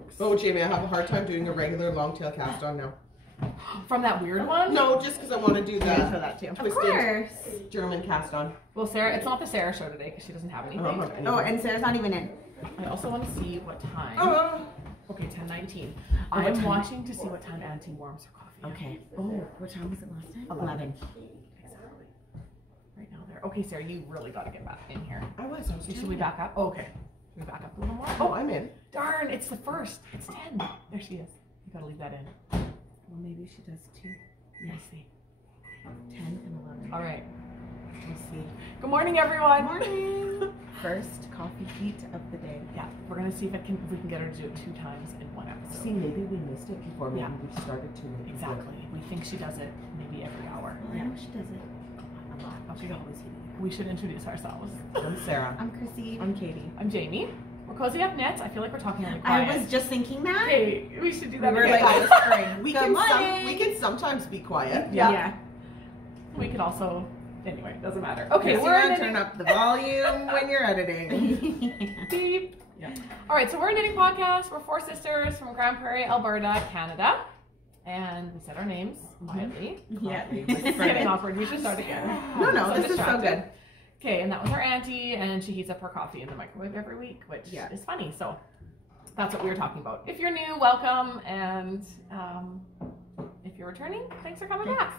folks. Oh, Jamie, I have a hard time doing a regular long tail cast on now. From that weird one? No, just because I want to do that too. Of course. German cast on. Well, Sarah, it's not the Sarah show today because she doesn't have anything. Oh, and Sarah's not even in. I also want to see what time. Okay, 10:19. I'm watching to see what time Auntie warms her coffee. Okay. Oh, what time was it last time? 11. Exactly. Right now there. Okay, Sarah, you really got to get back in here. I was Should we back up? Oh, okay. Should we back up a little more? Oh, I'm in. Darn, it's the first. It's 10. There she is. You got to leave that in. Well, maybe she does too. Let's see. 10 and 11. All right. We'll see. Good morning, everyone. Morning. First coffee heat of the day. Yeah, we're gonna see if we can get her to do it 2 times in one episode. See, maybe we missed it before we started to. Exactly. We think she does it maybe every hour. I know she does it a lot. Okay. She's always heating it. We should introduce ourselves. I'm Sarah. I'm Chrissy. I'm Katie. I'm Jamie. We're CozyUpKnits. I feel like we're talking really quiet. I was just thinking that. Okay, we should do that We're again. like whispering. We can sometimes be quiet. Yeah. We could also. Anyway, doesn't matter. Okay, we're gonna turn up the volume when you're editing. Beep. Yeah. All right, so we're a knitting podcast. We're 4 sisters from Grande, Prairie, Alberta, Canada, and we said our names quietly. Yeah, it's getting awkward. We should start again. No, this is so good. Okay, and that was our auntie, and she heats up her coffee in the microwave every week, which is funny. So that's what we were talking about. If you're new, welcome, and if you're returning, thanks for coming back.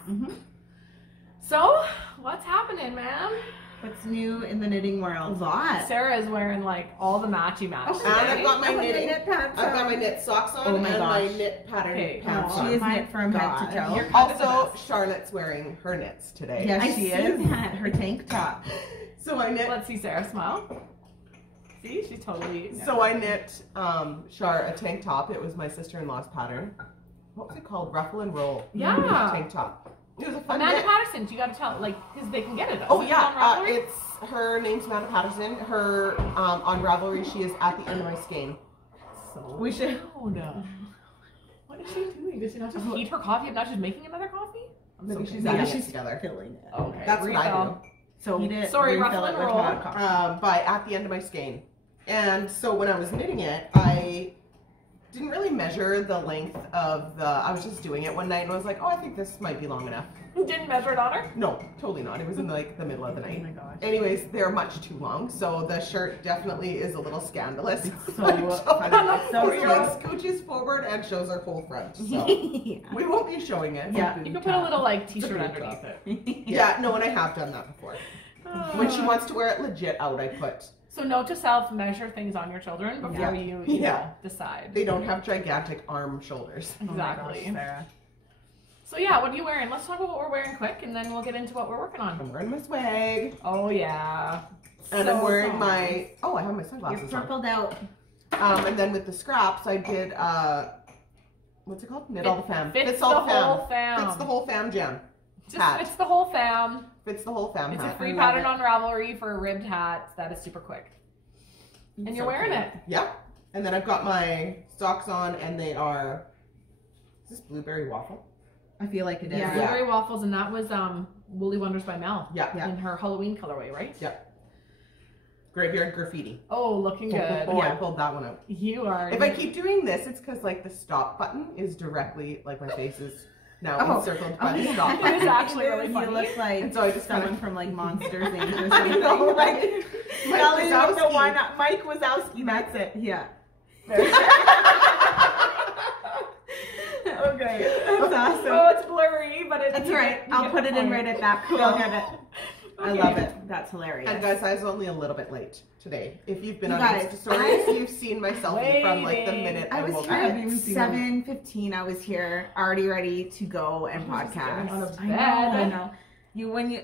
So, what's happening, man? What's new in the knitting world? A lot. Sarah is wearing like all the matchy match. And I've got my knitting. pants I've got my knit socks on and my knit pattern pants on. She is knit from head to toe. Also, Charlotte's wearing her knits today. Yes, she is. Her tank top. So I knit. Let's see Sarah smile. See, she's totally. So I knit Char a tank top. It was my sister-in-law's pattern. What was it called? Ruffle and roll. Yeah. Tank top. It was a fun Amanda knit. Patterson, you got to tell, like, because they can get it. Oh yeah, it's her name's Amanda Patterson. Her on Ravelry, she is at the end of my skein. So we should. What is she doing? Does she not just heat her coffee and not just making another coffee? Maybe she's adding it together. Filling it. Okay, that's what I do. So heat it. Sorry, ruffle and roll. By at the end of my skein, and so when I was knitting it, I didn't really measure the length of the. I was just doing it one night and I was like, oh, I think this might be long enough. Didn't measure it on her? No, totally not. It was in like the middle of the night. Oh my gosh. Anyways, they're much too long, so the shirt definitely is a little scandalous. So funny. So it like scooches forward and shows our whole front. So we won't be showing it. Yeah, you can put a little like t-shirt underneath it. Yeah, no, and I have done that before. When she wants to wear it legit out, I put. So note to self, measure things on your children before you know, decide. They don't have gigantic arm shoulders. Exactly. Oh Sarah. So yeah, what are you wearing? Let's talk about what we're wearing quick and then we'll get into what we're working on. I'm wearing my swag. Oh yeah. And I'm wearing my, I have my sunglasses You're purpled out. And then with the scraps, I did, what's it called? Knit all the fam. Fits the whole fam. Fits the whole fam jam. Just fits the whole fam. Fits the whole fam It's hat. a free pattern on Ravelry for a ribbed hat. That is super quick. And you're wearing it. Yep. And then I've got my socks on and they are, is this blueberry waffle? I feel like it is. Yeah, blueberry waffles, and that was Woolly Wonders by Mel. Yeah. In her Halloween colorway, right? Yep. Graveyard graffiti. Oh, looking good. Oh, I pulled that one out. You are. If I keep doing this, it's because like the stop button is directly, like my face is now encircled by the stop button. It is actually really funny. You look like and so I just someone from like Monsters Inc. or something. I know, like Mike Wazowski, that's it. Yeah. Okay. That's awesome. Oh, it's blurry, but it's... That's right. I'll put it in right at that. They'll get it. I love it. That's hilarious. And guys, I was only a little bit late today. If you've been on Insta stories, you've seen my selfie from like the minute I was woke here up. at 7:15. I was here, already ready to go and podcast. I know.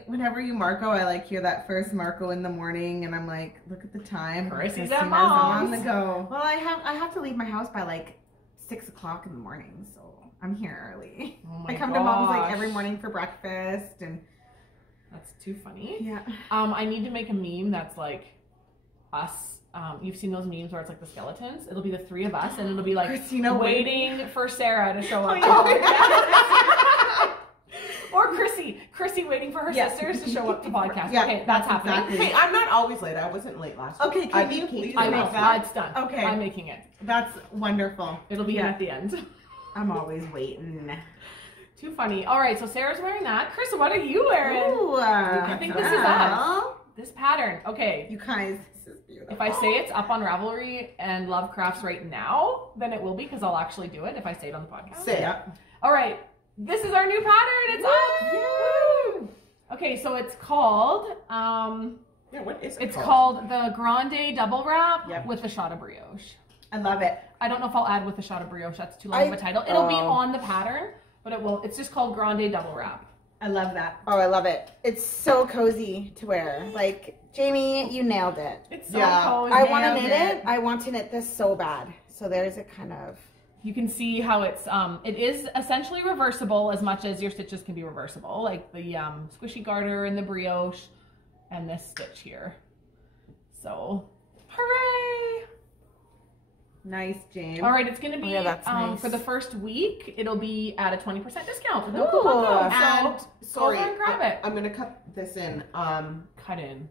Whenever you Marco, I like hear that first Marco in the morning, and I'm like, look at the time. Chrissy's at mom's. On the go. Well, I have to leave my house by like 6 o'clock in the morning, so I'm here early. Oh my I come to mom's like every morning for breakfast, and that's too funny. Yeah. I need to make a meme that's like us. You've seen those memes where it's like the skeletons. It'll be the 3 of us, and it'll be like Christina waiting for Sarah to show up. Or Chrissy Chrissy waiting for her sisters to show up to podcast. Yeah, okay, that's happening. exactly. Hey, I'm not always late. I wasn't late last week. Okay, can you please I make make that? it's done. Okay. I'm making it. That's wonderful. It'll be at the end. I'm always waiting. Too funny. All right, so Sarah's wearing that. Chris, what are you wearing? Ooh, I think this is us. This pattern. Okay. You guys, this is beautiful. If I say it's up on Ravelry and Lovecrafts right now, then it will be because I'll actually do it if I say it on the podcast. Say it. Yeah. All right. This is our new pattern. It's up. Woo! Okay, so it's called Yeah, what is it it's called the Grande double wrap Yep. with a shot of brioche. I love it. I don't know if I'll add with a shot of brioche. That's too long of a title. It'll be on the pattern, but it will. It's just called Grande double wrap. I love that. Oh, I love it. It's so cozy to wear. Like, Jamie, you nailed it. It's so Yeah. cozy. I want to knit Nailed it. I want to knit this so bad. So there's a kind of... You can see how it's it is essentially reversible as much as your stitches can be reversible, like the squishy garter and the brioche and this stitch here. So, hooray! Nice, James. All right, it's going to be yeah, that's nice. for the first week. It'll be at a 20% discount. No Ooh. coupon code. And So sorry, go over and grab it. I'm gonna cut this in. Cut in.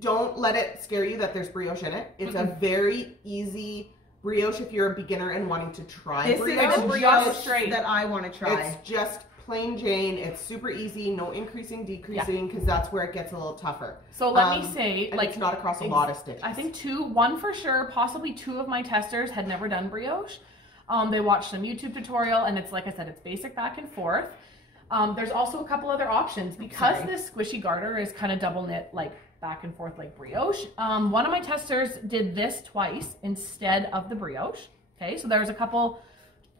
Don't let it scare you that there's brioche in it. It's a very easy brioche if you're a beginner and wanting to try This brioche. is the just brioche straight. that I want to try. It's just plain Jane. It's super easy. No increasing, decreasing, because that's where it gets a little tougher. So let me say, and like, it's not across a lot of stitches. I think one for sure, possibly two of my testers had never done brioche. They watched some YouTube tutorial, and it's like I said, it's basic back and forth. There's also a couple other options because this squishy garter is kind of double knit, like back and forth like brioche. One of my testers did this twice instead of the brioche. Okay, so there's a couple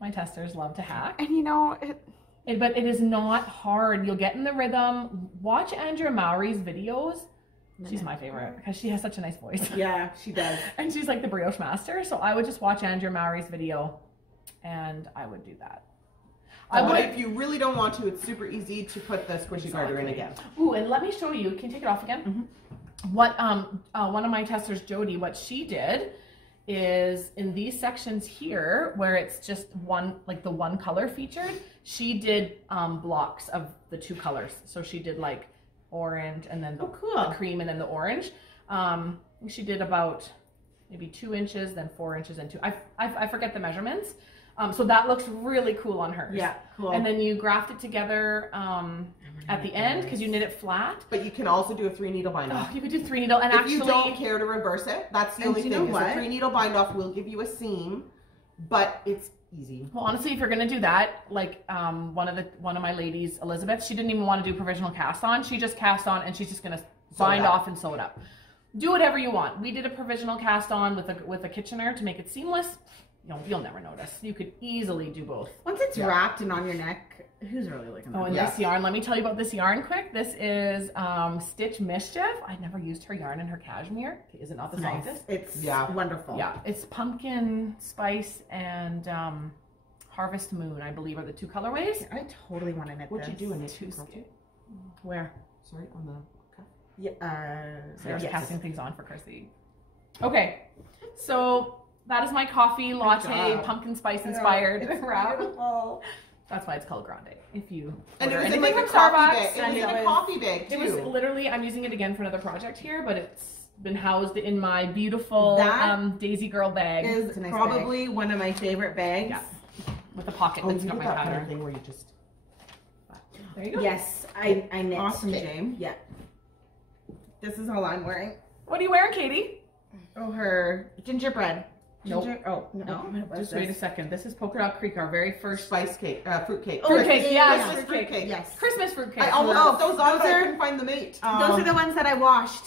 my testers love to hack. And you know, But it is not hard. You'll get in the rhythm. Watch Andrea Mowry's videos. She's my favorite because she has such a nice voice. Yeah, she does. And she's like the brioche master. So I would just watch Andrea Mowry's video and I would do that. But if you really don't want to, it's super easy to put the squishy garter in again. Ooh, and let me show you. Can you take it off again? Mm-hmm. What one of my testers, Jody, what she did is in these sections here where it's just one, like the one color featured, she did blocks of the two colors. So she did like orange and then the cream and then the orange. She did about maybe 2 inches, then 4 inches and 2. I forget the measurements. So that looks really cool on hers. Yeah, cool. And then you graft it together at the end because you knit it flat. But you can also do a 3-needle bind off. Oh, you could do 3 needle and If actually you don't care to reverse it, that's the only thing. Is a 3-needle bind off will give you a seam, but it's easy. Well, honestly, if you're gonna do that, like one of my ladies, Elizabeth, she didn't even want to do provisional cast on. She just cast on and she's just gonna bind off and sew it up. Do whatever you want. We did a provisional cast on with a Kitchener to make it seamless. You'll never notice. You could easily do both. Once it's wrapped and on your neck, who's really looking? Oh, and this yarn. Let me tell you about this yarn quick. This is Stitch Mischief. I'd never used her yarn in her cashmere. Is it not the softest? It's wonderful. Yeah, it's pumpkin spice and harvest moon, I believe, are the two colorways. I totally want to knit What'd this. you do in it? Where? Sorry, on the cuff? Yeah. Sarah's casting things on for Chrissy. Okay, so that is my coffee latte pumpkin spice inspired wrap. Beautiful. That's why it's called Grande. If you And it order was in anything like a from coffee Starbucks, bag. It and was in a coffee bag too. It was literally, I'm using it again for another project here, but it's been housed in my beautiful Daisy Girl bag. Is nice probably one of my favorite bags. Yeah. With a pocket Oh, that's you got did my that kind of pattern. thing where you just... There you go. Yes, I knit. Awesome, James. Yeah. This is all I'm wearing. What are you wearing, Katie? Oh, her gingerbread. Nope. Oh, no. Just wait a second. This is Polka Dot Creek, our very first Spice cake, fruit cake. fruitcake. Yes, Christmas fruit cake. Yes. Christmas fruitcake. I almost put those on, but I those are- couldn't find the mate. Those are the ones that I washed.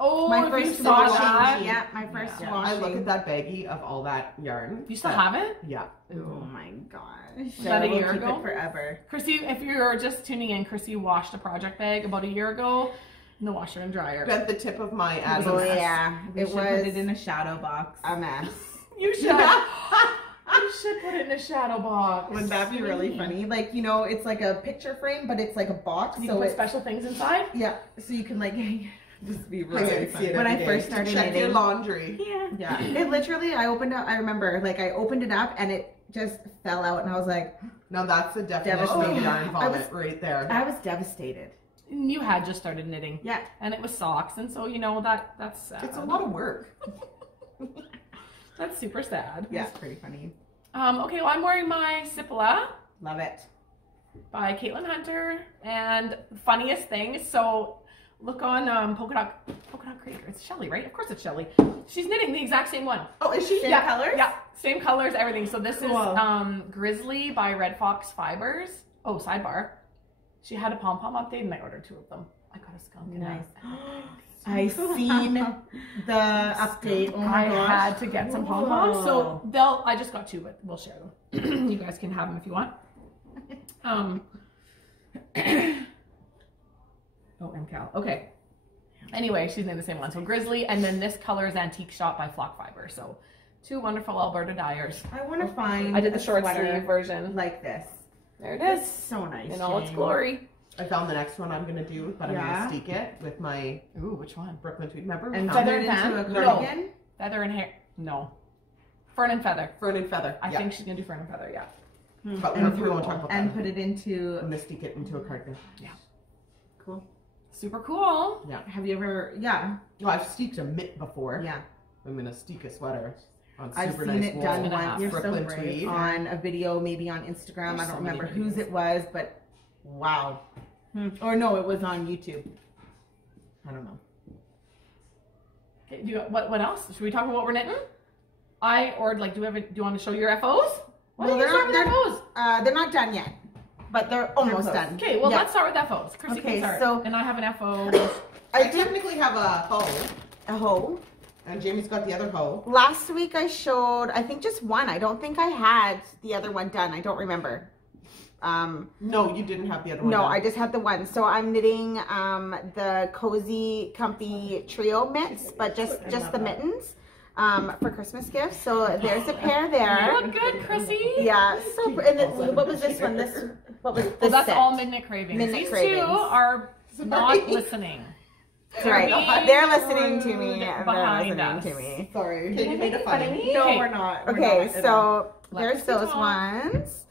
Oh, My if first you saw washing. that. Yeah, my first Yeah. washing. I look at that baggie of all that yarn. You still have it? Yeah. Oh my gosh. Was that a We'll year keep ago? it forever. Chrissy, if you're just tuning in, Chrissy washed a project bag about a year ago in the washer and dryer. Bent the tip of my Oh Adam's. yeah, We it should was put it in a shadow box. a mess. You should. You should put it in a shadow box. Wouldn't that be really funny? Like, you know, it's like a picture frame, but it's like a box. You so can put it's, special things inside? yeah, so you can like just be I really can see funny. it When I every first day. started Check knitting, your laundry. yeah, it literally, I opened up, I remember, like I opened it up and it just fell out and I was like, Now that's the definition of yarn vomit right there. I was devastated. You had just started knitting. Yeah. And it was socks, and so that's sad. It's a lot of work. That's super sad. Yeah, it's pretty funny. Okay, well, I'm wearing my Cipla Love it. by Caitlin Hunter, and funniest thing, so look on Polka Dot Creek. It's Shelly, right? Of course it's Shelly. She's knitting the exact same one. Oh, is she? Same colors? Yeah, same colors, everything. So this Cool. is Grizzly by Red Fox Fibers. Oh, sidebar. She had a pom-pom update, and I ordered 2 of them. I got a skunk. Nice. I seen the update. Oh my gosh. I had to get some pom-poms, so I just got 2, but we'll share them. You guys can have them if you want. Oh, MCal. Okay. Anyway, she's in the same one. So Grizzly, and then this color is Antique Shop by Flock Fiber. So 2 wonderful Alberta dyers. I want to find I did the a short sweater sleeve version. like this. There it It's is. so nice. In all its Jane. glory. I found the next one I'm gonna do, but I'm gonna steek it with my Ooh, which one? Brooklyn tweed. Remember? And Feather turn it and into a fan? No. cardigan. Feather and hair. No. Fern and feather. Fern and feather. I think she's going to do fern and feather, yeah. But we won't talk about that. And put it into. I'm gonna steek it into a cardigan. Yeah. Cool. Super cool. Yeah. Have you ever? Yeah. Well, I've steeked a mitt before. Yeah. I'm gonna steek a sweater on I've super seen nice it wool. done Gonna once. have You're so Brooklyn brave. tweed. On a video, maybe on Instagram. There's I don't so many remember whose videos. it was, but wow. Or no, it was on YouTube. I don't know. Okay, what else? Should we talk about what we're knitting? Do you want to show your FOs? Why don't you start with FOs? They're not done yet, but they're almost done. Okay, well, Yeah. let's start with FOs. Chrissy Okay, can start. so- And I have an FO. I technically have a hoe, A hoe. and Jamie's got the other hoe. Last week I showed, I think just one. I don't think I had the other one done. I don't remember. No, you didn't have the other one. No, done. I just had the one. So I'm knitting the Cozy Comfy Trio mitts, but just the mittens for Christmas gifts. So there's a pair You there. look good, Chrissy. Yeah. So and what was this one? What was this? Well, that's set? all Midnight Cravings. Midnight These Cravings. 2 are not listening. Right. Being They're listening to me. They're behind listening us. to me. Sorry. You made it funny. No, Okay. we're not. Okay, so Let there's Chrissy those talk. ones.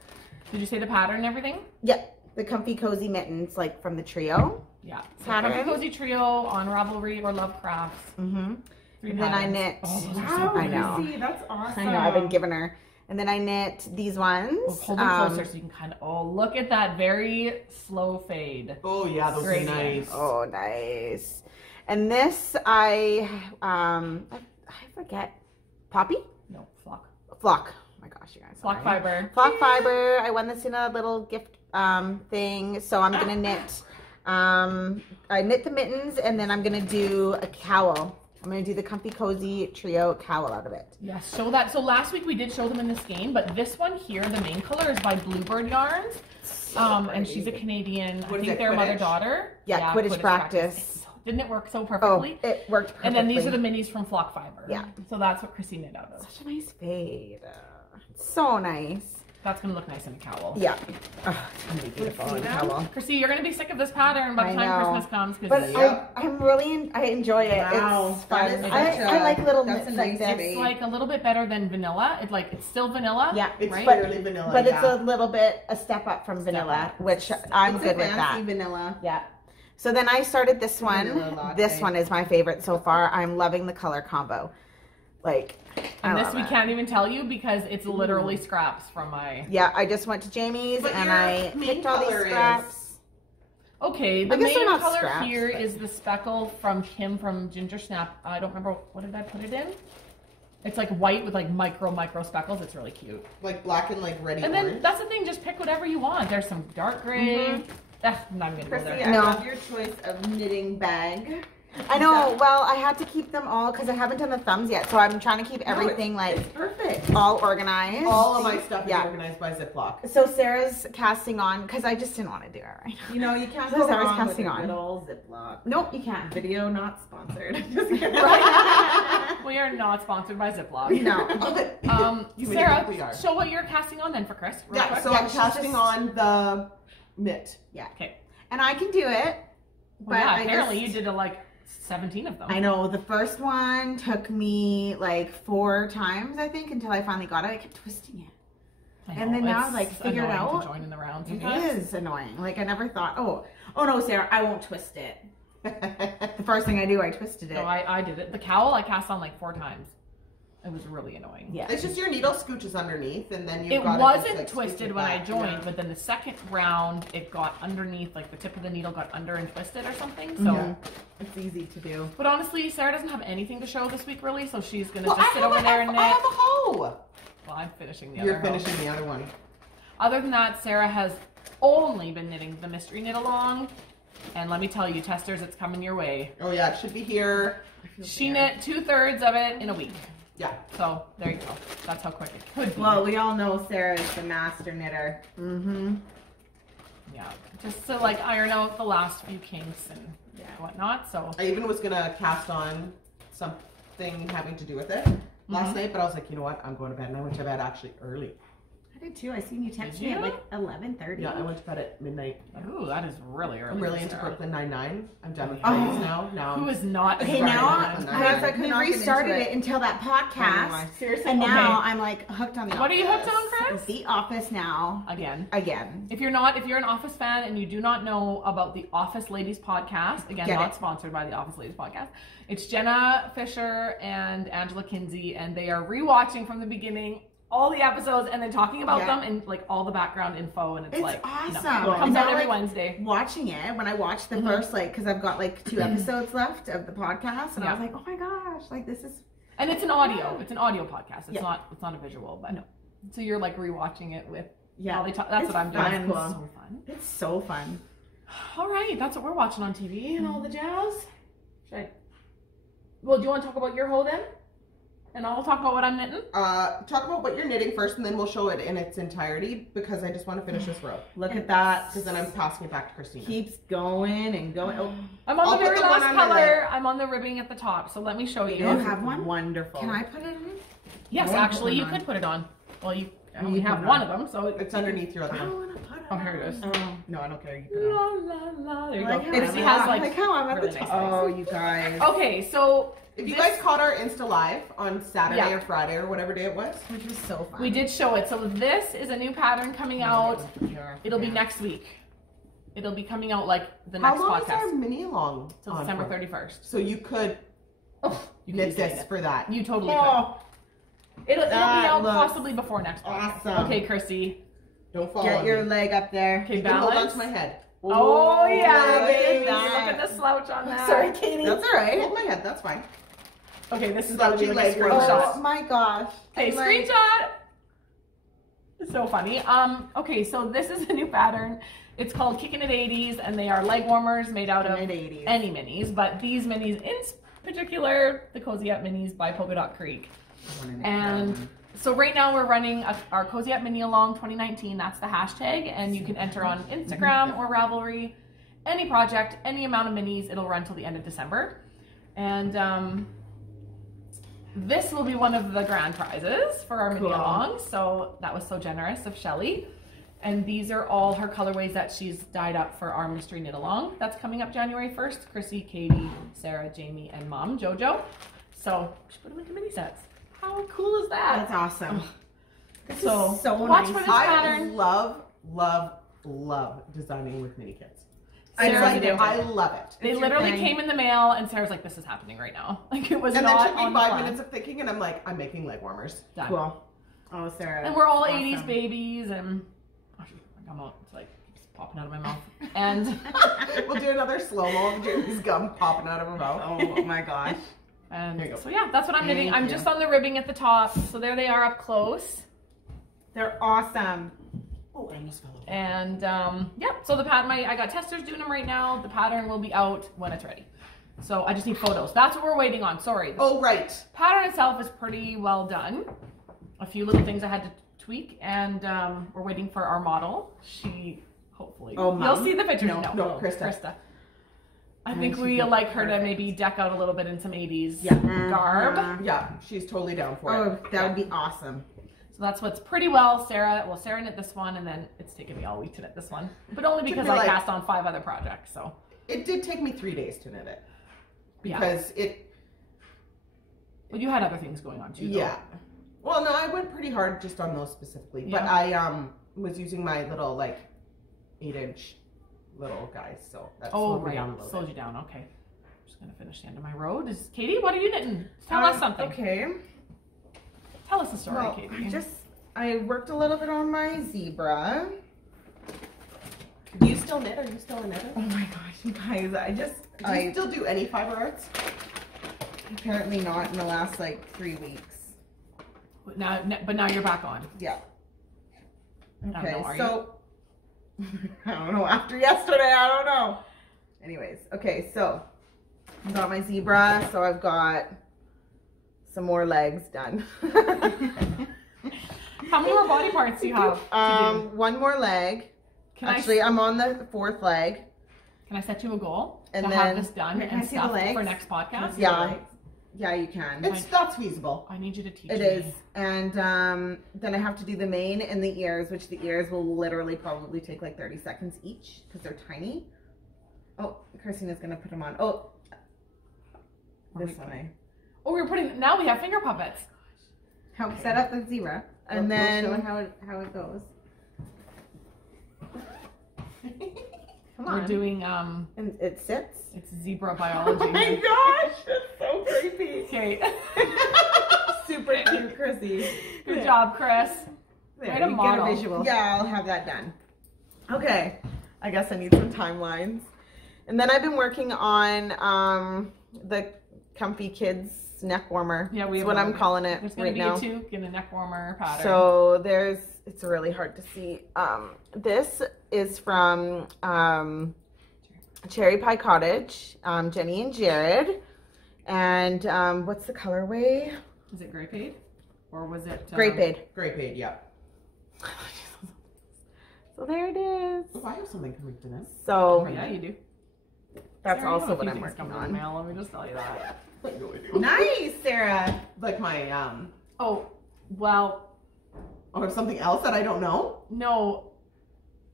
Did you say the pattern and everything? Yeah, the comfy cozy mittens, like from the trio. Yeah. So Pattern. Comfy Cozy Trio on Ravelry or Love Crafts. Mm-hmm. 3 And then I patterns. knit. Oh, those are so Wow, pretty. I know. That's awesome. I know. I've been giving her. And then I knit these ones. Oh, hold them closer so you can kind of. Oh, look at that very slow fade. Oh yeah, those Great. are nice. Oh, nice. And this I forget. Poppy? No, flock. Flock. Oh my gosh, you guys. Flock sorry. fiber. Flock fiber. I won this in a little gift thing. So I'm gonna knit. I knit the mittens, and then I'm gonna do a cowl. I'm gonna do the Comfy Cozy Trio cowl out of it. Yeah, show that. So last week we did show them in the skein, but this one here, the main color is by Bluebird Yarns. And she's a Canadian. What I is think it, they're Quidditch? mother-daughter. Yeah, Quidditch practice. It's didn't it work so Oh, perfectly? it worked perfectly. And then these are the minis from Flock Fiber. Yeah. So that's what Chrissy knit out of. Such a nice fade. So nice. That's going to look nice in a cowl. Yeah. Oh, it's gonna be beautiful in cowl. Chrissy, you're going to be sick of this pattern by the I time know. Christmas comes. But Yeah. I'm really, I enjoy it. Wow, It's that fun. is I like little that's a knits like nice this. fade. It's like a little bit better than vanilla. It's still vanilla. Yeah, It's right? fairly vanilla. But yeah. it's a little bit a step up from vanilla, which I'm good with that. Vanilla. Yeah. So then I started this one. Vanilla latte. This one is my favorite so far. I'm loving the color combo. Like, And I this love we it. can't even tell you because it's literally scraps from my... Yeah, I just went to Jamie's But and your I main picked all these color is- scraps. Okay, the I guess main they're not color scraps, here but- is the speckle from Kim from Ginger Snap. I don't remember, what did I put it in? It's like white with like micro speckles. It's really cute. like black and like ready And then orange. that's the thing, just pick whatever you want. There's some dark gray. I'm not even gonna go Chrissy, there. I No. love your choice of knitting bag. I know. Well, I had to keep them all because I haven't done the thumbs yet. So I'm trying to keep everything like Perfect. all organized. All of my stuff Yeah. is organized by Ziploc. So Sarah's casting on because I just didn't want to do it right now. You know, you can't So go Sarah's wrong with a casting on. good old Ziploc. Nope, you can't. Video not sponsored. Just kidding. We are not sponsored by Ziploc. No. You may Sarah, think we are. show what you're casting on then for Chris. Real Yeah, quick. so Yeah, I'm she's casting just- on the mitt. Okay. And I can do it. Well, But yeah, I apparently just- you did like 17 of them. I know the first one took me like 4 times, I think, until I finally got it. I kept twisting it. I And know, then now, it's like, figure it annoying out. to join in the round It sometimes. is annoying. Like, I never thought, oh no, Sarah, I won't twist it. The first thing I do, I twisted it. So I did it. The cowl I cast on like 4 times. It was really annoying. Yeah. It's just your needle scooches underneath, and then you've It got wasn't like, twisted scooch when it I back. joined, Yeah. but then the second round it got underneath, like the tip of the needle got under and twisted or something. So, Mhm. It's easy to do. but honestly, Sarah doesn't have anything to show this week really, so she's gonna Well, just sit over there and I knit. have a hoe. Well, I'm finishing the You're other row. finishing the other one. Other than that, Sarah has only been knitting the mystery knit along, and let me tell you, testers, it's coming your way. Oh yeah, it should be here. She knit 2/3 of it in a week. Yeah. So there you go. That's how quick it could be. Well, we all know Sarah is the master knitter. Mm-hmm. Yeah, just to like iron out the last few kinks and whatnot. So I even was gonna cast on something having to do with it last night, but I was like, you know what? I'm going to bed, and I went to bed actually early. I did too. I seen you text Did me at you? like 11:30. Yeah, I went to bed at midnight. ooh, that is really early. I'm really for into Sarah. Brooklyn Nine-Nine. I'm done with Oh. Fridays now. Now Who I'm is not? Okay, a now Friday I'm- night? I we not get restarted into it it. until that podcast. Seriously? And now Okay. I'm like hooked on the What are you hooked Office. on, Chris? The Office now. Again. Again. If you're an Office fan and you do not know about the Office Ladies podcast, again, Get not it. sponsored by the Office Ladies podcast, it's Jenna Fisher and Angela Kinsey, and they are rewatching from the beginning all the episodes and then talking about Yeah. them and like all the background info, and it's It's like awesome. it comes Now, out every like, Wednesday. Watching it, when I watched the first, like, because I've got like 2 episodes left of the podcast, and I Yeah. was like, oh my gosh, like this is. And it's an audio. It's an audio podcast. It's Yeah. not a visual, but so you're like rewatching it with Yeah. all they talk. That's It's what I'm doing. fun. It's Cool. so fun. It's so fun. All right, that's what we're watching on TV and all the jazz. Should I? Well, do you want to talk about your hoe then? And I'll talk about what I'm knitting. talk about what you're knitting first, and then we'll show it in its entirety because I just want to finish this row. Look at that. Because then I'm passing it back to Christina. Keeps going and going. Oh, I'm on I'll the put very the one last on my color. I'm on the ribbing at the top, so let me show you. you have one? Wonderful. Can I put it in? Yes, I wanna put actually, you one on. could put it on. Well, you You only put have it one on. of them, so It's underneath your other I don't one. want to put it Oh, here it is. Oh. No, I don't care. You put it on. La, la, la. There you Like go. how It I'm has at- like how I'm at really the nice top. Oh, you guys. Okay, so If you this- guys caught our Insta Live on Saturday Yeah. or Friday or whatever day it was, Which was so fun. we did show it. So this is a new pattern coming out. It'll be next week. It'll be coming out like the how next long is our podcast. mini long? So on December for? 31st. So you could You knit can easily this knit. for that. You totally Oh, could. It'll be that out looks possibly before next podcast. awesome. Okay, Chrissy. Don't fall get on your me. leg up there. Okay, You can hold on balance. to my head. Oh yeah, look at baby. that. Look at the slouch on that. Sorry, Katie. That's all right. Hold my head. That's fine. Okay, this is Slouchy gonna be like a leg screenshot. Oh my gosh. Okay, I'm like- screenshot. It's so funny. Okay, so this is a new pattern. It's called Kickin' It 80s, and they are leg warmers made out of Mid-80s. any minis, but these minis in particular, the Cozy Up minis by Polka Dot Creek. And so right now we're running our Cozy Up Mini Along 2019. That's the hashtag, and you can enter on Instagram or Ravelry. Any project, any amount of minis, it'll run till the end of December. And this will be one of the grand prizes for our mini Cool. along. So that was so generous of Shelly. And these are all her colorways that she's dyed up for our mystery knit along. That's coming up January 1st. Chrissy, Katie, Sarah, Jamie, and Mom, Jojo. So she put them into mini sets. How cool is that? That's awesome. This So is so watch nice. for this I pattern. love designing with mini kits. I It's know like, you do. I love it. They It's your literally thing. came in the mail, and Sarah's like, "This is happening right now." Like it was And then not took me on the 5 plan. minutes of thinking, and I'm like, I'm making leg warmers. Done. Cool. Oh, Sarah. And we're all awesome. 80s babies, and I'm out. It's like it's popping out of my mouth. And We'll do another slow-mo of Jamie's gum popping out of her mouth. Oh my gosh. And There you go. so yeah, that's what I'm knitting. Thank I'm you. just on the ribbing at the top. So there they are up close. They're awesome. Oh, I almost fell over. And yep, so the pattern, I got testers doing them right now. The pattern will be out when it's ready. So I just need photos. That's what we're waiting on. Sorry. The Oh, right. pattern itself is pretty well done. A few little things I had to tweak, and we're waiting for our model. She hopefully Oh, you'll Mom? see the pictures. No, Krista. I think she we feels like her to perfect. maybe deck out a little bit in some 80s Yeah. garb. Mhm. Yeah, she's totally down for Oh, it. that would be awesome. So that's what's pretty well. Sarah knit this one, and then it's taken me all week to knit this one, but only because me I like- cast on 5 other projects. So It did take me 3 days to knit it. Yeah. Because but you had other things going on too. though. yeah. Well, no, I went pretty hard just on those specifically, but Yeah. I was using my little like 8-inch little guys, so that slowed me down a little Slowed bit. you down. Okay. I'm just gonna finish the end of my road. Katie, what are you knitting? Tell us something. Okay. Tell us a story, Well, Katie. I worked a little bit on my zebra. Do you still knit? Are you still a knitter? Oh my gosh, you guys, Do you still do any fiber arts? apparently not in the last like 3 weeks. But now you're back on. Yeah. I don't Okay, know, are so I don't know. After yesterday, I don't know. Anyways, okay, so I got my zebra, so I've got some more legs done. How many more body parts do you have to do? One more leg. Can Actually, I'm on the 4th leg. Can I set you a goal And to then- have this done Can I and see the stuff legs? for next podcast? Yeah. Yeah, you can. That's feasible. I need you to teach It me. is. And then I have to do the mane and the ears, which the ears will literally probably take like 30 seconds each because they're tiny. Oh, Christina's going to put them on. Oh, this one. Oh, we're putting. Now we have finger puppets. Help set up the zebra. And We'll then- show how it goes. Come We're on. doing And it sits. it's zebra biology. Oh my gosh, that's so creepy. Okay. Super cute, Chrissy. Good job, Chris. There, Way to you model. get a visual. Yeah, I'll have that done. Okay, I guess I need some timelines. And then I've been working on the Comfy Kids neck warmer. Yeah, we That's have what one. I'm calling it There's gonna right be now. a toque and a neck warmer pattern. So it's really hard to see. This is from Cherry Pie Cottage, Jenny and Jared. And what's the colorway? is it Grape Aid? Or was it Grape Aid. Great paid, yeah. So there it is. Oh, I have something coming to this. So Oh, yeah, you do. that's Sarah, you also have a what few I'm things working coming in the on. mail, let me just tell you that. Nice, Sarah. Like my Oh, well, or something else that I don't know. no.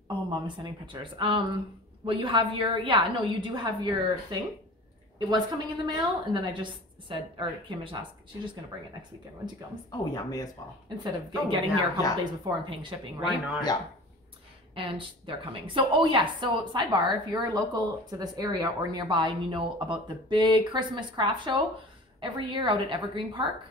Oh, Mom is sending pictures. Well, you have your, you do have your thing. It was coming in the mail, and then I just said, or Kim just asked, she's just going to bring it next weekend when she comes. Oh yeah, may as well. Instead of Oh, getting yeah, here a couple yeah. days before and paying shipping, Why right? not? Yeah. And they're coming. So, oh yes, so sidebar, if you're local to this area or nearby and you know about the big Christmas craft show every year out at Evergreen Park,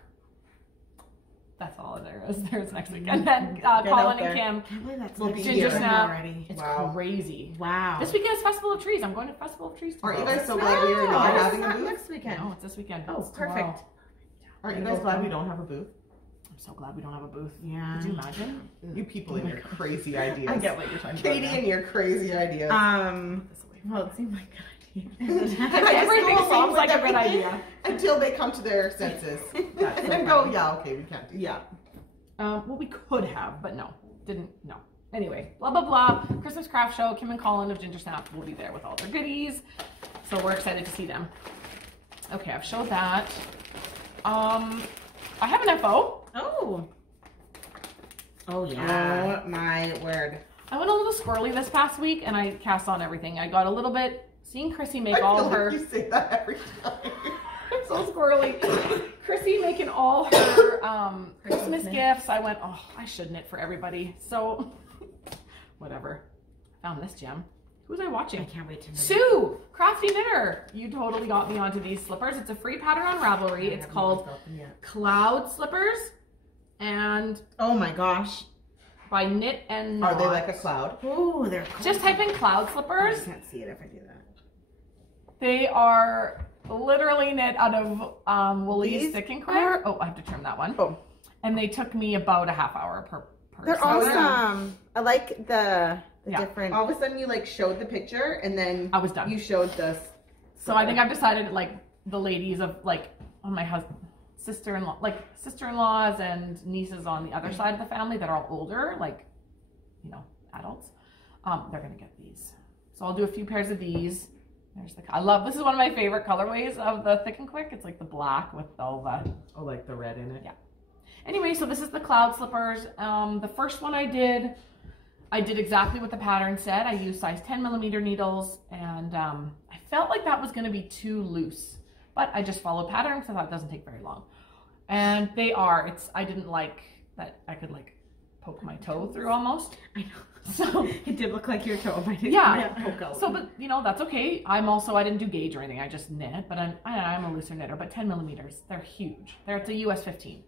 that's all there is. There's next weekend. And out Colin there. and Kim, Can't believe that's Well, next ginger year snap. already. it's Wow. crazy. Wow. This weekend is Festival of Trees. I'm going to Festival of Trees Aren't you tomorrow. guys so glad we are not It's having a not booth? next weekend. No, it's this weekend. Oh, It's tomorrow. perfect. Aren't you guys glad we don't have a booth? I'm so glad we don't have a booth. Yeah. Could you imagine? You people and your crazy ideas. I get what you're talking Katie about. and your crazy ideas. Well, it seemed like a good idea. And I just Everything go along seems with like a good everything idea. until they come to their senses That's so and go, funny. yeah, okay, we can't do that. Well, we could have, but no, didn't. No. Anyway, blah blah blah. Christmas craft show. Kim and Colin of Ginger Snap will be there with all their goodies, so we're excited to see them. Okay, I've showed that. I have an FO. Oh. Oh yeah. Oh my word. I went a little squirrely this past week, and I cast on everything. I got a little bit. Seeing Chrissy make I all feel her. like you say that every time. I'm so squirrely. Chrissy making all her Christmas gifts. I went, oh, I should knit for everybody. So, whatever. Found this gem. Who was I watching? I can't wait to know. Sue, Crafty Knitter. You totally got me onto these slippers. It's a free pattern on Ravelry. It's called Cloud Slippers, and Oh my gosh. by Knit and Are they Knot. like a cloud? Oh, they're cool. Just type in Cloud I Slippers. can't see it if I do that. They are literally knit out of Woolies These Thick and are- Quick. Oh, I have to trim that one. Oh. And they took me about a half hour per They're person. awesome. I like the Yeah. different. All of a sudden, you like showed the picture, and then I was done. you showed this. So I think I've decided, like, the ladies of, like, on my husband, sister-in-laws and nieces on the other side of the family that are all older, like, you know, adults, they're gonna get these. So I'll do a few pairs of these. There's this is one of my favorite colorways of the Thick and Quick. It's like the black with all the, Oh, like the red in it? Yeah. Anyway, so this is the Cloud Slippers. The first one I did exactly what the pattern said. I used size 10mm needles, and I felt like that was going to be too loose, but I just followed pattern because I thought it doesn't take very long. And they are. I didn't like that I could like poke my toe through almost. I know. So It did look like your toe, but I didn't yeah. poke out. So, but you know, that's okay. I didn't do gauge or anything. I just knit, but I'm a looser knitter, but 10 millimeters, they're huge. It's a US 15.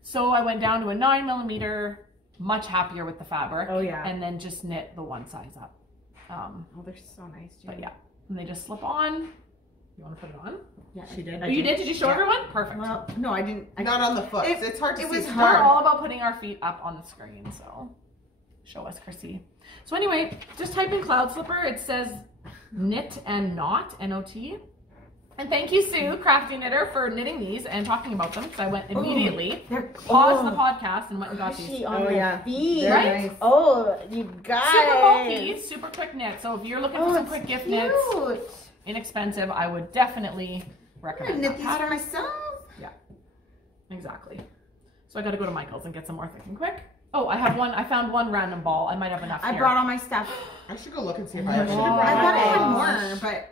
So I went down to a 9 millimeter, much happier with the fabric. Oh, yeah. And then just knit the one size up. Oh, they're so nice. But yeah, and they just slip on. You want to put it on? Yeah, she did. Oh, you did? Did you show everyone? Perfect. Well, no, I didn't. Not on the foot. It's hard to see. It was We're hard. all about putting our feet up on the screen, so show us, Chrissy. So anyway, just type in cloud slipper. It says knit and knot, N-O-T. And thank you, Sue, Crafty Knitter, for knitting these and talking about them, because I went immediately, paused the podcast and went and got these. Oh, yeah. Feet. Right? Nice. Oh, you guys. Super bulky, super quick knit. So if you're looking for some quick gift knits, inexpensive, I would definitely recommend knit that these for pattern. myself. Yeah, exactly. So I got to go to Michael's and get some more thick and quick. Oh, I found one random ball. I might have enough I here. brought all my stuff. I should go look and see if I have Oh, any. I thought I had gosh. more, but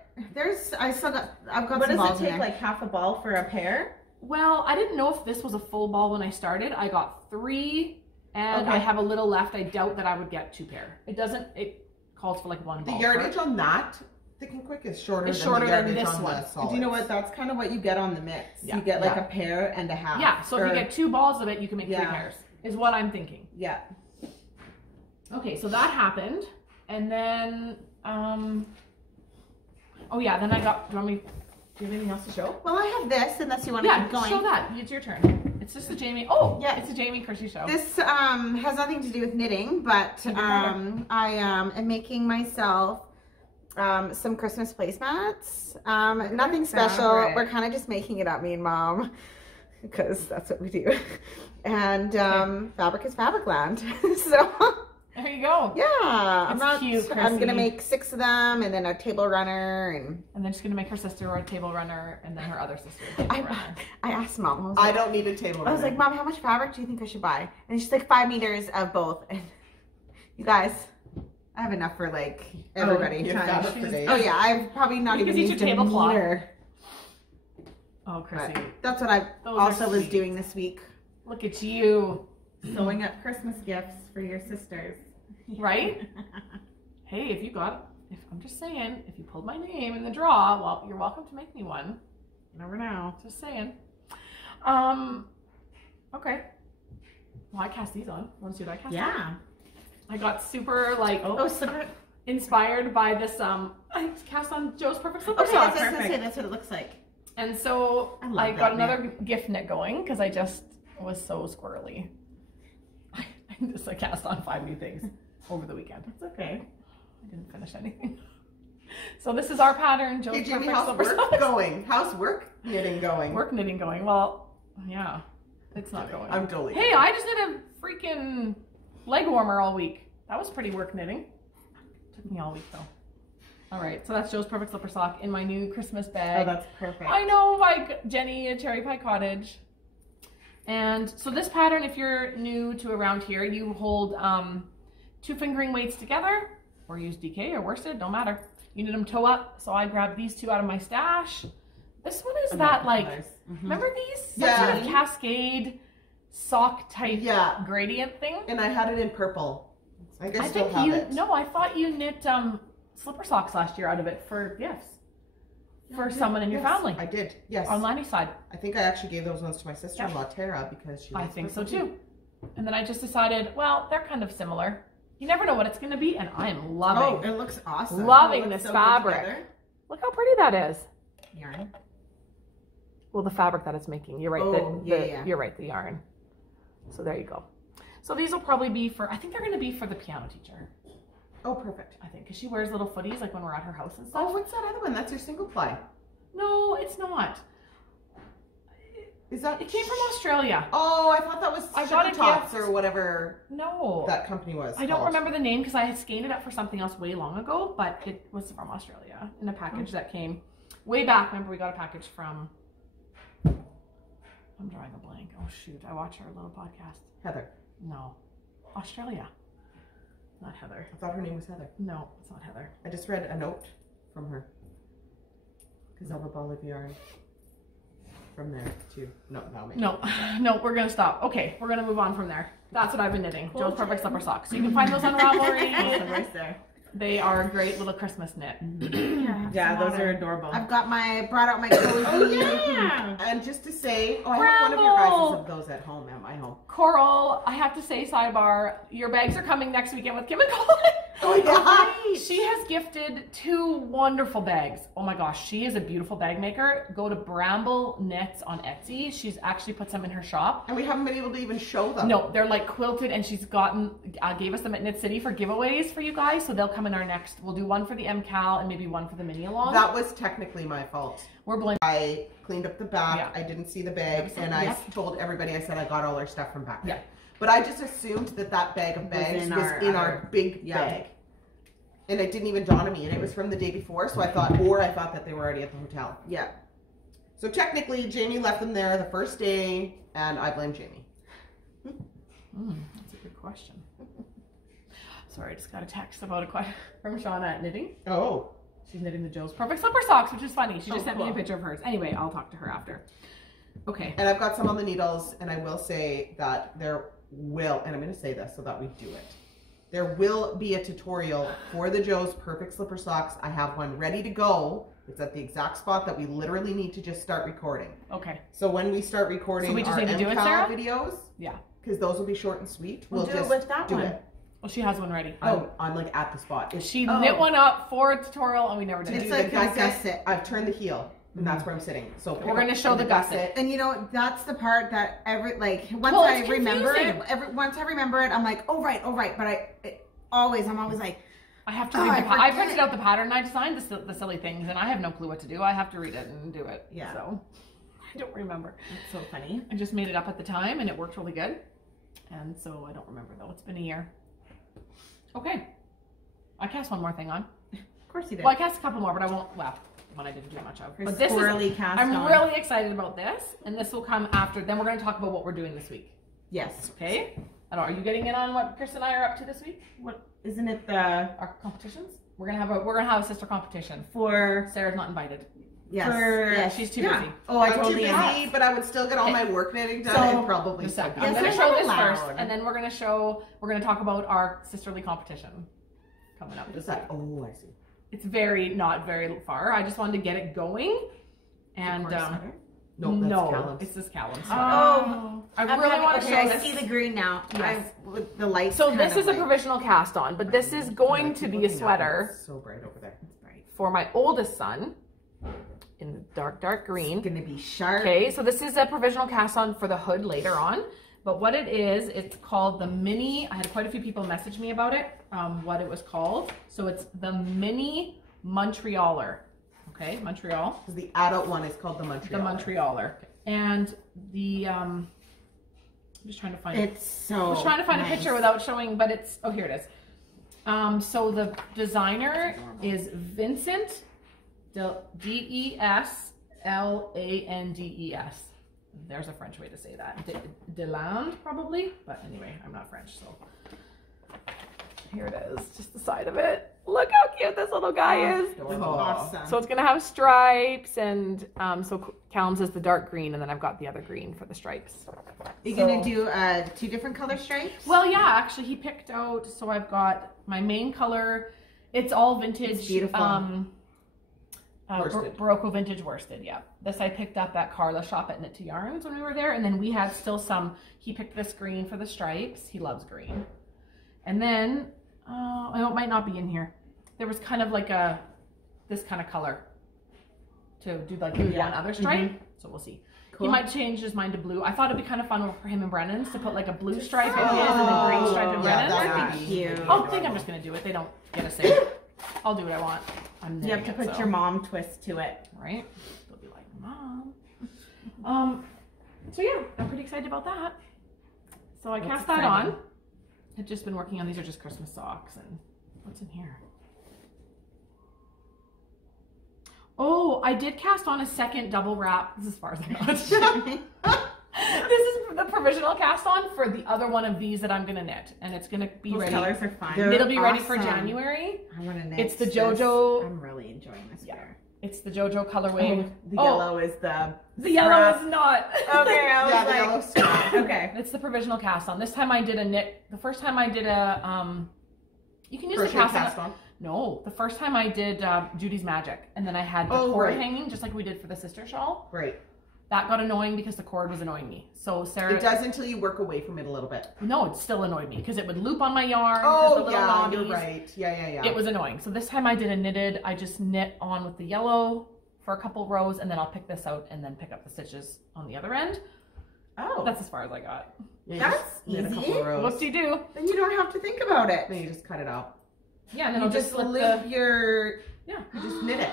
I've got What some does balls it take, in there. like half a ball for a pair? Well, I didn't know if this was a full ball when I started. I got 3, and I have a little left. I doubt that I would get 2 pair. It calls for like 1 The ball. yardage on that thick and quick is shorter It's than shorter the than yardage this on one. the solids. Do you know what? That's kind of what you get on the mitts. Yeah. You get like Yeah. a pair and a half. Yeah, so if you get 2 balls of it, you can make 3 Yeah. pairs, is what I'm thinking. Yeah. Okay, so that happened, and then, oh yeah, then I got, do you have anything else to show? Well, I have this, unless you want to Yeah, keep going. show that. It's your turn. It's just a Jamie. Oh, Yeah. it's a Jamie Kersey show. This has nothing to do with knitting, but I am making myself some Christmas placemats. Nothing special. fabric. We're kind of just making it up, me and Mom, because that's what we do. And fabric is fabric land. So There you go. yeah, It's cute, I'm gonna Chrissy. make 6 of them, and then a table runner, and And then she's gonna make her sister a table runner, and then her other sister a table runner. I asked Mom. I was I like, don't need a table. I was like, Mom, how much fabric do you think I should buy? And she's like, 5 meters of both. And you guys, I have enough for like everybody. you have fabric for days. Oh yeah, I've probably not You even can use used your a tablecloth. meter. Oh, Chrissy, But that's what I Those also are was sweet. doing this week. look at you, Sewing up Christmas gifts for your sisters. right? Hey, I'm just saying, if you pulled my name in the draw, well, you're welcome to make me one. You never know. Just saying. Okay. Well, I cast these on. Want to see what I cast on? Yeah. I got super like Oh, slipper. inspired by this. I cast on Joe's Perfect Slipper Okay, Socks. that's what it looks like. And so I love I that got another gift knit going because I just was so squirrely. I cast on 5 new things over the weekend. It's okay. I didn't finish anything. So this is our pattern, Joe's Hey Jamie, Perfect how's Slipper work Socks. going? How's work knitting going? Work knitting going. Well, yeah, it's not going. I'm deleting. Hey, I just did a freaking leg warmer all week. That was pretty work knitting. Took me all week though. All right, so that's Joe's Perfect Slipper Sock in my new Christmas bag. Oh, that's perfect. I know, like Jenny at Cherry Pie Cottage. And so this pattern, if you're new to around here, you hold 2 fingering weights together, or use DK or worsted, don't matter. You knit them toe up. So I grabbed these 2 out of my stash. This one is that like, remember these? Some Yeah. sort of cascade sock type Yeah. gradient thing. And I had it in purple. I guess I still think have you, it. no, I thought you knit slipper socks last year out of it for gifts. For someone in your Yes, family. I did. Yes. On Lanny's side. I think I actually gave those ones to my sister-in-law Tara because she. I likes think so purple too. And then I just decided, well, they're kind of similar. You never know what it's going to be, and I am loving, Oh, it looks awesome. loving It looks this so good fabric. together. Look how pretty that is. Yarn. Well, the fabric that it's making. You're right. Oh, yeah. You're right. The yarn. So there you go. So these will probably be for. I think they're going to be for the piano teacher. Oh, perfect. I think because she wears little footies like when we're at her house and stuff. Oh, what's that other one? That's your single ply. No, it's not. Is that? It came from Australia. Oh, I thought that was I got Sugar a Tots gift. or whatever No. that company was. I don't called. remember the name because I had scanned it up for something else way long ago, but it was from Australia in a package that came way back. Remember, we got a package from. I'm drawing a blank. Oh shoot! I watch her little podcast. Heather. No, Australia. Not Heather. I thought her name was Heather. No, it's not Heather. I just read a note from her. Because of a ball of yarn. from there too. No, maybe. No, we're gonna stop. Okay, we're gonna move on from there. That's what I've been knitting. Joe's Perfect Slipper Socks. So you can find those on Ravelry. Right there. They are a great little Christmas knit. Yeah, those are adorable. I've got brought out my cozy. Oh yeah. And just to say, I have one of your guys' of those at home, at my home. Coral, I have to say, sidebar, your bags are coming next weekend with Kim and Colin. Oh yeah. She has gifted 2 wonderful bags. Oh my gosh, she is a beautiful bag maker. Go to Bramble Knits on Etsy. She's actually put some in her shop. And we haven't been able to even show them. No, they're like quilted, and she's gave us them at Knit City for giveaways for you guys. So they'll come in our next. We'll do one for the MCAL and maybe one for the mini along. That was technically my fault. We're blaming. I cleaned up the back. Yeah. I didn't see the bag, and I told everybody. I said I got all our stuff from back there. Yeah. But I just assumed that bag of bags was in our big bag. And it didn't even dawn on me, and it was from the day before, so I thought that they were already at the hotel. Yeah. So technically, Jamie left them there the first day, and I blame Jamie. That's a good question. Sorry, I just got a text about a question from Shauna at Knitting. Oh. She's knitting the Joe's Perfect Slipper Socks, which is funny. She just sent me a picture of hers. Anyway, I'll talk to her after. Okay. And I've got some on the needles, and I will say that there will, and I'm going to say this so that we do it. There will be a tutorial for the Joe's Perfect Slipper Socks. I have one ready to go. It's at the exact spot that we literally need to just start recording. Okay. So when we start recording we just our need to do it, Sarah? videos, Yeah. because those will be short and sweet, we'll do just it with that do one. it. Well, she has one ready. I'm like at the spot. She knit one up for a tutorial, and we never did. It's it. like a gusset. I've turned the heel, and that's where I'm sitting. So We're going to show the gusset. And you know, that's the part that once Well, I it's remember confusing. it, once I remember it, I'm like, oh right. But I'm always like, I have to read I printed out the pattern. I designed the silly things, and I have no clue what to do. I have to read it and do it. Yeah. So I don't remember. That's so funny. I just made it up at the time, and it worked really good. And so I don't remember, though. It's been a year. Okay. I cast one more thing on. Of course you did. Well, I cast a couple more, but I won't. Well, one I didn't do much of. But this is. cast I'm on. really excited about this, and this will come after. Then we're going to talk about what we're doing this week. Yes. Okay. I don't know. Are you getting in on what Chris and I are up to this week? What Isn't it the our competitions? We're gonna have a sister competition. for Sarah's not invited. yes, She's too busy. Oh, I I'm too totally busy, but I would still get all my work knitting done and probably Just a sec. stuff. I'm Yes, gonna I'm show not this allowed. first, and then we're gonna talk about our sisterly competition coming up What this is week. that? Oh, I see. It's not very far. I just wanted to get it going, and No, that's Callum's. it's this Callum's. Oh, I really want to show I this. see the green now. Yes. With the lights. So this is a like, provisional cast on, but this is going to be a sweater It's so bright over there. for my oldest son in the dark green. It's gonna be sharp. Okay, so this is a provisional cast on for the hood later on. But what it is, it's called the mini. I had quite a few people message me about it, what it was called. So it's the mini Montrealer. Okay, Montreal. Because the adult one is called the Montreal. The Montrealer. And the, I'm just trying to find it. It's so. I was trying to find nice. a picture without showing, but it's, oh, here it is. So the designer is Vincent Deslandes. There's a French way to say that. Deland, probably. But anyway, I'm not French, so. Here it is, just the side of it. Look how cute this little guy is. Awesome. So it's gonna have stripes, and so Callum's is the dark green, and then I've got the other green for the stripes. You're gonna do 2 different color stripes? Well, yeah, actually he picked out, so I've got my main color, it's all vintage. It's beautiful. Worsted. Barocco vintage worsted, yeah. This I picked up at Carla's shop at Knit to Yarns when we were there, and then we had still some, he picked this green for the stripes, he loves green. And then, it might not be in here. There was kind of like this kind of color to do like one other stripe, so we'll see. Cool. He might change his mind to blue. I thought it'd be kind of fun for him and Brennan's to put like a blue stripe in his and a green stripe in Brennan's. That'd be cute. I think I'm just gonna do it. They don't get a say. I'll do what I want. I'm You have to put your mom twist to it. right. They'll be like, Mom. So yeah, I'm pretty excited about that. So I cast that on. I've just been working on, these are just Christmas socks, and what's in here? Oh, I did cast on a second double wrap. This is as far as I got. This is the provisional cast on for the other one of these that I'm gonna knit, and it's gonna be Those ready. colors are fun. They're It'll be ready for awesome. January. I want to knit. It's the this. JoJo. I'm really enjoying this pair. It's the JoJo colorway. The yellow is the yellow is not. Okay, I was Yeah, the like, yellow strap. okay. It's the provisional cast on. This time I did a knit. The first time I did a you can use Crochet the cast on. No, the first time I did Judy's Magic, and then I had the cord hanging just like we did for the sister shawl. Right. That got annoying because the cord was annoying me. So Sarah, It does until you work away from it a little bit. no, it still annoyed me because it would loop on my yarn. Oh the yeah, knobbies. you're right. Yeah. It was annoying. So this time I did a knitted. I just knit on with the yellow for a couple rows, and then I'll pick this out and then pick up the stitches on the other end. Oh, That's as far as I got. that's knit a easy. couple of rows. Whoop-de-doo. Then you don't have to think about it. Then you just cut it out. Yeah, and then You I'll just slip loop your. Yeah. You just knit it.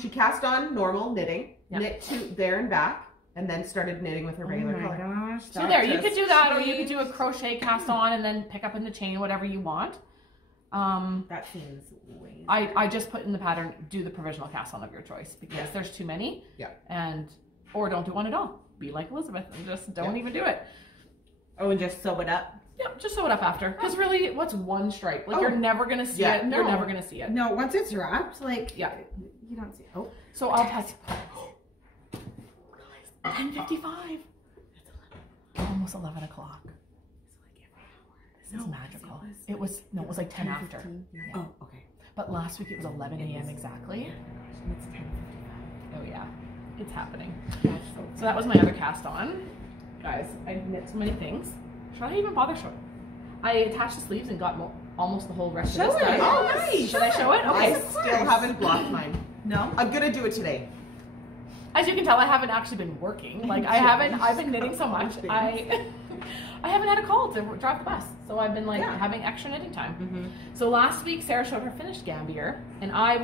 She cast on normal knitting, Yeah. knit to there and back, and then started knitting with her regular color. gosh. So there, you could do that, or you could do a crochet cast on and then pick up in the chain, whatever you want. That seems way. I just put in the pattern, do the provisional cast on of your choice because there's too many. Yeah. Or don't do one at all. Be like Elizabeth and just don't even do it. Oh, and just sew it up. Yep, just sew it up after. Because really, what's one stripe? Like you're never gonna see it. no. You're never gonna see it. No, once it's wrapped, like Yeah. you don't see it. Oh, So I'll pass. 10:55. Almost 11 o'clock. This is magical. It was like 10 after. Yeah. oh, okay. But last week it was 11 a.m. exactly. It's 10:55. Oh yeah, it's happening. So that was my other cast on. Guys, I knit so many things. Should I even bother showing? I attached the sleeves and got almost the whole rest Show of this it. done. Oh, nice. Should I show it? Okay. I still haven't blocked mine. No. I'm gonna do it today. As you can tell, I haven't actually been working. Like I've been knitting so much. I haven't had a call to drive the bus. So I've been having extra knitting time. Mm-hmm. So last week Sarah showed her finished gambier and I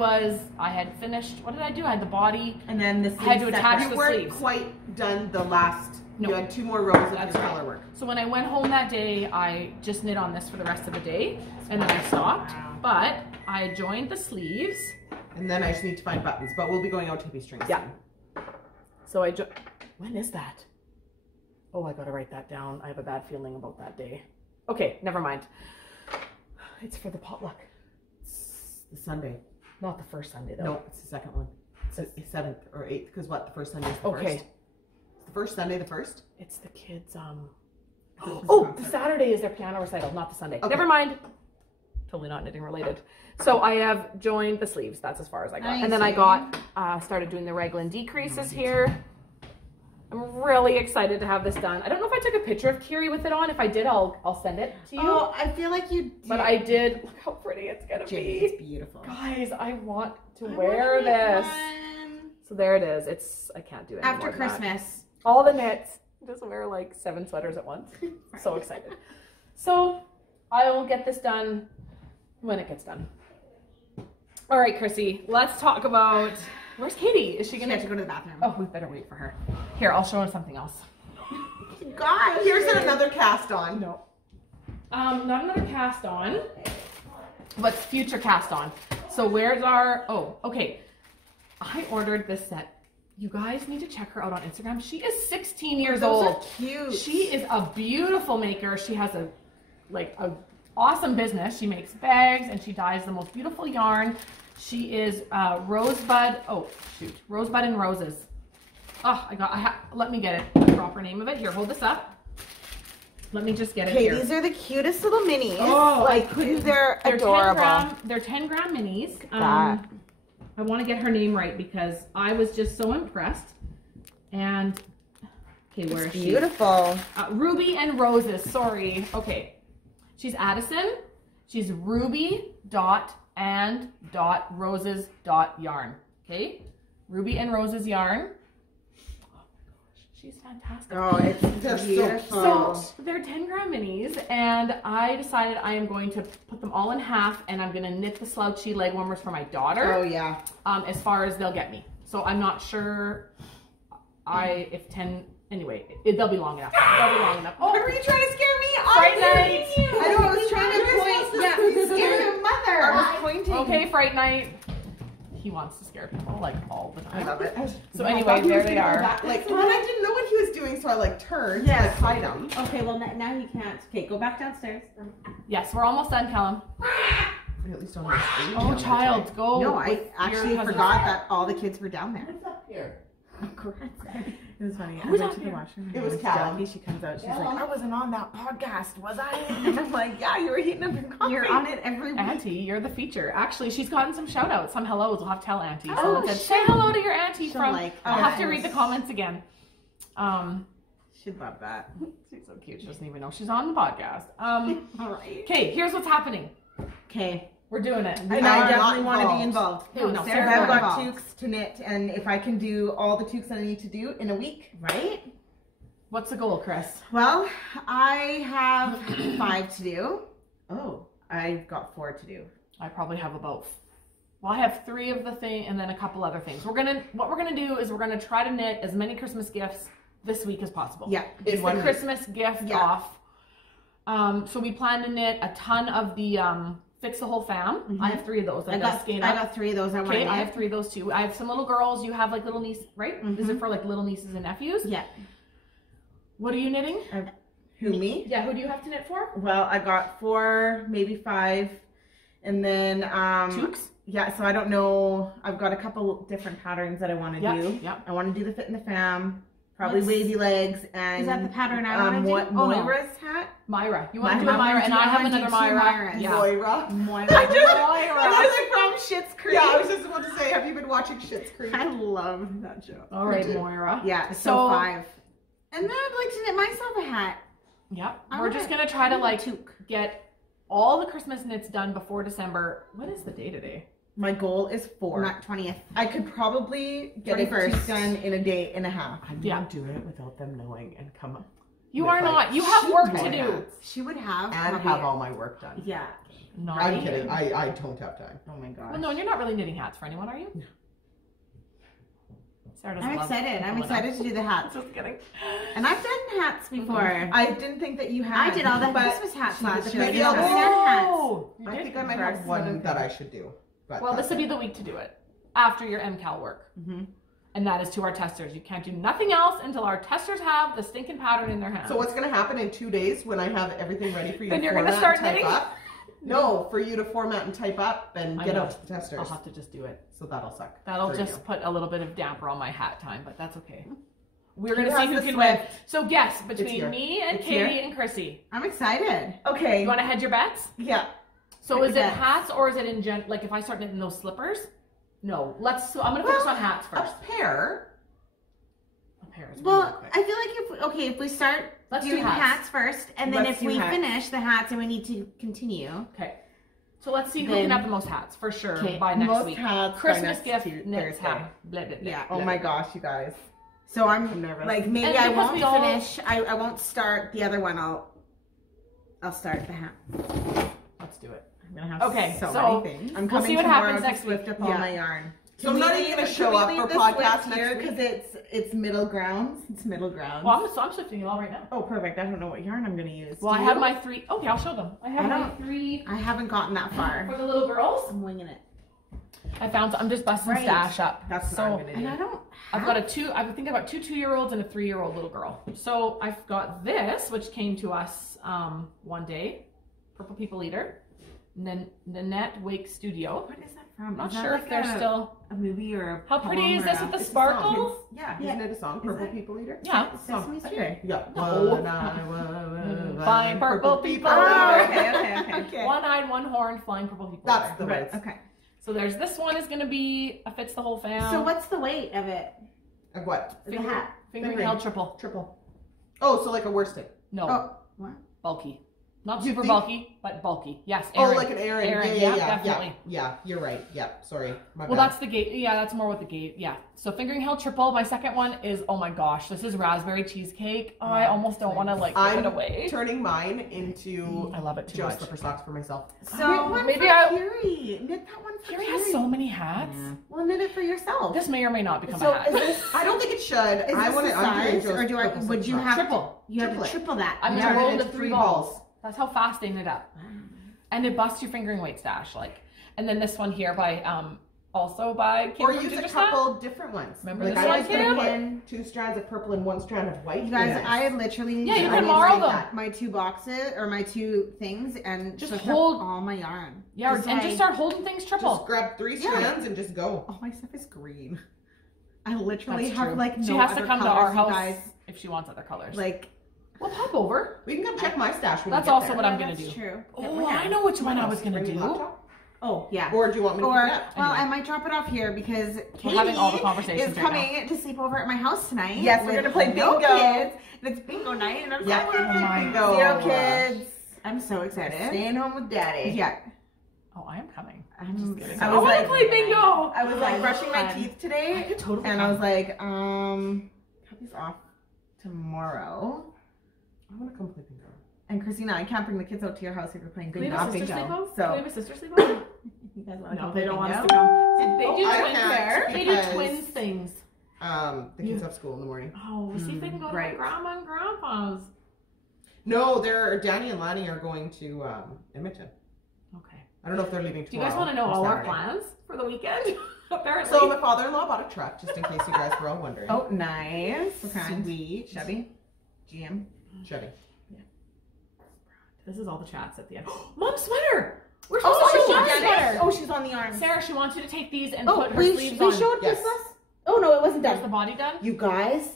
had finished, what did I do? I had the body. And then the I had to sleeves attach separate. the You weren't sleeves. quite done the last. No. You had 2 more rows of That's your right. color work. So when I went home that day, I just knit on this for the rest of the day and then I stopped. Wow. But I joined the sleeves. And then I just need to find buttons, but we'll be going out tapey strings Yeah. soon. So when is that? Oh, I gotta write that down. I have a bad feeling about that day. Okay, never mind. It's for the potluck. It's the Sunday. Not the first Sunday though. No, it's the second one. It's the 7th or 8th, because what? The first Sunday is the Okay. first. The first Sunday, the first? It's the kids, oh, the Saturday is their piano recital, not the Sunday. Okay. Never mind. Totally not knitting related. So I have joined the sleeves. That's as far as I got. And then I got, started doing the raglan decreases here. I'm really excited to have this done. I don't know if I took a picture of Kiri with it on. If I did, I'll send it to you. Oh, I feel like you did. But I did. Look how pretty it's gonna Jamie, be. it's beautiful. Guys, I want to wear this. So there it is. I can't do it After Christmas. All the knits. Just wear like 7 sweaters at once. So excited. So I will get this done when it gets done. All right, Chrissy, let's talk about, where's Katie? Is she She gonna had to go to the bathroom. Oh, we better wait for her. Here, I'll show her something else. gosh. Here's another cast on. No. Not another cast on, but future cast on. So where's our, oh, okay. I ordered this set. You guys need to check her out on Instagram. She is 16 years Those old. are cute. She is a beautiful maker. She has a awesome business. She makes bags and she dyes the most beautiful yarn. She is Rosebud. Oh shoot, Rosebud and Roses. Oh, let me get it. The proper name of it. Here, hold this up. Let me just get it Okay, here. these are the cutest little minis. Oh, like they're adorable. They're 10 gram minis. that. I want to get her name right because I was just so impressed. And okay, where is she? Beautiful. Ruby and Roses. Sorry. Okay, she's Addison. She's ruby.and.roses.yarn. Okay, Ruby and Roses yarn. She's fantastic. Oh, it's They're so beautiful. So they're 10 gram minis, and I decided I am going to put them all in half, and I'm going to knit the slouchy leg warmers for my daughter. Oh yeah. As far as they'll get me. So I'm not sure. If 10 anyway, they'll be long enough. They'll be long enough. Oh, Were you trying to scare me? Fright night. I know. I was trying to point. Yeah, you scared your mother. I was pointing. Okay, Fright night. He wants to scare people like all the time. I love it. So anyway, there they are. Like, when I didn't know what he was doing, so I turned Yes. to hide him. Okay, well now you can't. Okay, go back downstairs. Yes, we're almost done, Callum. At least on the screen. Oh, child, go. No, I with actually your cousin. forgot that all the kids were down there. What's up here? It was funny. Who's I up went to the here? washroom. It was and Callum. Jackie, she comes out. She's Callum. like, I wasn't on that podcast, was I? And I'm like, yeah, you were heating up your coffee. You're on it every week. Auntie, you're the feature. Actually, she's gotten some shout outs, some hellos. We'll have to tell Auntie. Oh, Someone said, say hello to your auntie She'll from. like I'll that. have to read the comments again. She'd love that. She's so cute. She doesn't even know she's on the podcast. All right. Okay, here's what's happening. Okay. We're doing it. I are definitely not want to be involved. involved. No, Sarah, Sarah's I've not got involved. toques to knit, and if I can do all the toques that I need to do in a week, Right? What's the goal, Chris? well, I have 5 to do. Oh, I've got 4 to do. I probably have I have 3 of the thing and then a couple other things. What we're gonna do is we're gonna try to knit as many Christmas gifts this week as possible. Yeah. It's one the week. Christmas gift Yeah. off. So we plan to knit a ton of the Fix the Whole Fam. I have 3 of those. I got 3 of those. I want to Okay, knit. I have 3 of those too. I have some little girls. You have like little niece, right? Is it for like little nieces and nephews? Yeah. What are you knitting? Who, me? Yeah, who do you have to knit for? Well, I got 4, maybe 5, and then Toques? yeah. So I don't know. I've got a couple different patterns that I want to do. Yep. I want to do the Fit in the Fam, probably Let's- wavy legs, and Is that the pattern I want to do? Oh, no. Moira's hat. Myra. You want to I do a have Myra, one and too. I I have wanna do another 2 Myra. Myras. Yeah. Moira. Moira. I just like from Schitt's Creek. Yeah, I was just about to say, have you been watching Schitt's Creek? I love that show. All right, Moira. Yeah, So- so 5. And then I'd like to knit myself a hat. Yep. I We're want just it. gonna try to like Toque. get all the Christmas knits done before December. What is the day today? My goal is 4. Not 20th. I could probably get it 21st. done in a day and a half. I'm Yeah. gonna do it without them knowing and come up You With, are like, not. You have work to shoot do. hats. She would have. and probably- have all my work done. Yeah. Not I'm even. kidding. I don't have time. Oh my gosh. Well, no, and you're not really knitting hats for anyone, are you? Sarah doesn't I'm love excited. I'm people excited enough. to do the hats. Just kidding. And I've done hats before. I didn't think that you had. I did all the but Christmas hats she did last the year. Maybe Yeah. I'll do- Hats. Oh, you I did? think I might First, have one okay. that I should do. But Well, this that's would be the week to do it after your MCAL work. Mhm. And that is to our testers. You can't do nothing else until our testers have the stinking pattern in their hands. So what's going to happen in 2 days when I have everything ready for you Then to you're format gonna start and type knitting? up? No, for you to format and type up and I get know. out to the testers. I'll have to just do it. So that'll suck. That'll for just you. put a little bit of damper on my hat time, but that's okay. We're Who gonna see has who the can win. Swift? So guess between here. me and It's Katie here? and Chrissy. I'm excited. Okay. You want to hedge your bets? Yeah. So Hedge is your it bets. hats or is it in like if I start knitting those slippers? No. So I'm gonna focus on hats A first. pair. A pair is Well, really quick. I feel like if we start Let's do doing hats. hats first, and then Let's if do we hats. finish the hats and we need to continue. Okay. So let's see who Then- can have the most hats for sure Okay, by next Most week. hats by Christmas next gift Tuesday, knits Thursday. hat. Blah, blah, blah, Yeah. Oh blah. my gosh, you guys. So I'm I'm nervous. like maybe And I because won't we all- finish. I won't start the other one. I'll start the hat. Let's do it. I'm gonna have Okay, so so many things. I'm we'll coming see what tomorrow happens to next Swift week. up all Yeah. my yarn. So I'm not even going to show up for podcast next here week. because it's middle grounds. It's middle grounds. Well, I'm shifting you all right now. Oh, perfect. I don't know what yarn I'm gonna use. Well, I Do have you? my 3. Okay, I'll show them. I have I my don't- 3 I haven't gotten that far. for the little girls. I'm winging it. I'm just busting Right. stash up. That's what so I'm gonna And do. I don't. I've got I think I've got 2 2-year-olds and a 3-year-old little girl. So I've got this, which came to us one day, Purple People Eater, Nanette Wake Studio. What is that from? I'm not Is that sure like if they're still. a movie or a How pretty poem is or this a- with the It's a song. sparkles? Yeah, Yeah. isn't it a song? Purple that- People Eater? Yeah. Sesame Street? Okay. Yeah. No. Flying purple people. Oh, okay. Okay. One-eyed, one-horned, flying purple people. That's Eater. the Right. words. Okay. So there's this one is going to be a fits the whole fam. So what's the weight of it? Of what? The hat. Fingering Fingering. held triple. Triple. Oh, so like a worsted. No, Oh, what? bulky. Not You super think- bulky, but bulky. Yes, Oh, Aaron. like an Aaron. Aaron, Yeah, definitely. Yeah, you're right. Yeah, sorry. My Well, bad. that's the gate. Yeah, that's more what the gate. Yeah. So fingering held triple. My second one is, oh my gosh, this is raspberry cheesecake. Oh, I almost don't want to like give I'm it away. turning mine into I love it too Joe much. slipper socks for myself. So Maybe maybe I- Fury. Knit that one for Carrie Fury. has so many hats. Well, knit it for yourself. This may or may not become so a hat. is this I don't think it should. is I this want the to. I'm doing size, Joe's or do I? purple Would you slipper have socks. Triple. You have to Triplet. triple that. I'm Yeah, gonna roll and into it's 3 3 balls. balls. That's how fast they knit up. And it busts your fingering weight stash, like. And then this one here by also by Kim Or from use a Ginger couple different ones. Remember like this I one was gonna too? put 2 strands of purple and 1 strand of white. You guys, Yes. I literally need Yeah, you to can I borrow need them. that- my 2 boxes or my 2 things and Just switch hold- up all my yarn. Yeah, Just and like- just start holding things triple. Just grab 3 strands and just go. All my stuff is green. I literally That's have true. like no She has to other come to colors, our you house guys. if she wants other colors. Like We'll pop over. We can come check my stash when That's you get also there. what I'm gonna that's do. true. Oh, I know which one I was gonna Bring do. your laptop? Oh yeah. Or do you want me to Or pick it up? well, Anyway. I might drop it off here because Katie having all the conversations is right coming to sleep over at my house tonight. Yes, we're with gonna play no bingo. kids, and it's bingo night, and I'm Yeah. so excited. Oh my God. 0 kids. I'm so excited. Staying home with daddy. Yeah. Oh, I am coming. I'm Just kidding. I I was want to like, play bingo. I was like Oh, brushing my fun. teeth I today, could totally. and come. I was like, Puppy's off tomorrow. I want to come play bingo. And Christina, I can't bring the kids out to your house if you're playing Can we bingo. have a Not sister bingo. sleepover? Can we So have a sister sleepover? you guys want to No, come they play don't want us bingo? to come. They do I twins can't there. They do because- twins things. The kids have school in the morning. Oh, we'll see if they can go to my right. grandma and grandpa's. No, Danny and Lanny are going to Edmonton. Okay. I don't know if they're leaving Do you tomorrow. guys want to know or all our Saturday. plans for the weekend? Apparently. So the father-in-law bought a truck, just in case you guys were all wondering. Oh, nice. Okay. Sweet. Chevy. GM. Chevy. This is all the chats at the end. Mom's sweater. We're Oh, supposed to show she's Mom's sweater. oh, she's on the arm. Sarah, she wants you to take these and Oh, put her we sleeves on. showed Yes. Christmas? Oh, no, it wasn't Is done. the body done? You guys,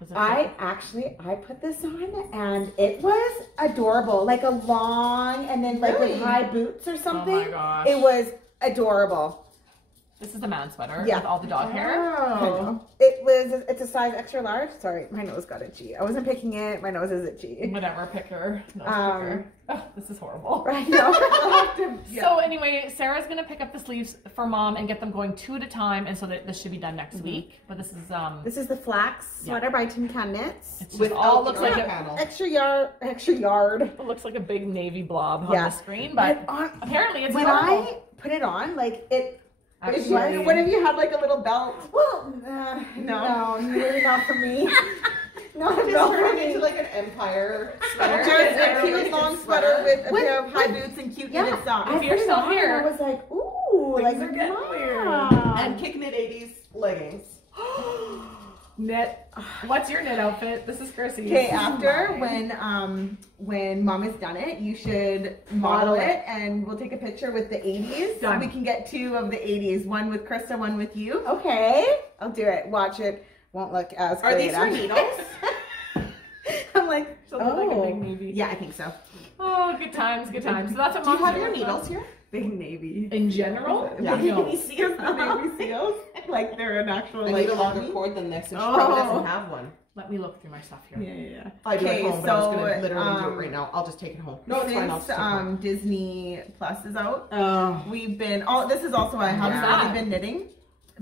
Was it I put this on and it was adorable. Like a long and then like Really? with high boots or something. Oh my gosh. It was adorable. This is the man sweater Yeah. with all the dog hair. Oh. It's a size extra large. Sorry, my nose got itchy. I wasn't picking it. My nose is itchy. Whatever, pick her. No, pick her. Oh, this is horrible. Right now. I'll have to- yeah. So anyway, Sarah's gonna pick up the sleeves for Mom and get them going 2 at a time, and so that this should be done next week. But this is This is the flax sweater by Tin Can Knits. it's just With all looks like a, panel. Extra yard. it looks like a big navy blob on Yeah. the screen, but on, apparently it's when adorable. I put it on, like it Actually- was. What if you had like a little belt? Well, no, really not for me. Not Just for turn it me. into like an empire sweater. Just a Literally cute long sweater. sweater with a With- pair of high boots and cute knitted socks. If you're put it still on here- and I was like, ooh, Things like are getting weird. And Kick Knit 80s leggings. Knit. What's your knit outfit? This is Chrissy. Okay, after when Mom has done it, you should model it, and we'll take a picture with the 80s. Done. We can get 2 of the 80s, one with Krista, one with you. Okay. I'll do it. Watch it. Won't look as Are great these for after. needles? I'm like, So look like a big navy. yeah, I think so. Oh, good times, good times. So that's what Do you Mom's have your doing. needles here? Big navy. In general? Yeah. No. Navy seals, the Navy seals, like they're an actual I like need a longer hobby. cord than this, and she Oh. probably doesn't have one. Let me look through my stuff here. Yeah. I do at Okay, home, but I was gonna so, literally do it right now. I'll just take it home. No, it's fine. I'll just Since take it home. Disney Plus is out, Oh. we've been. This is also why I haven't Yeah. really been knitting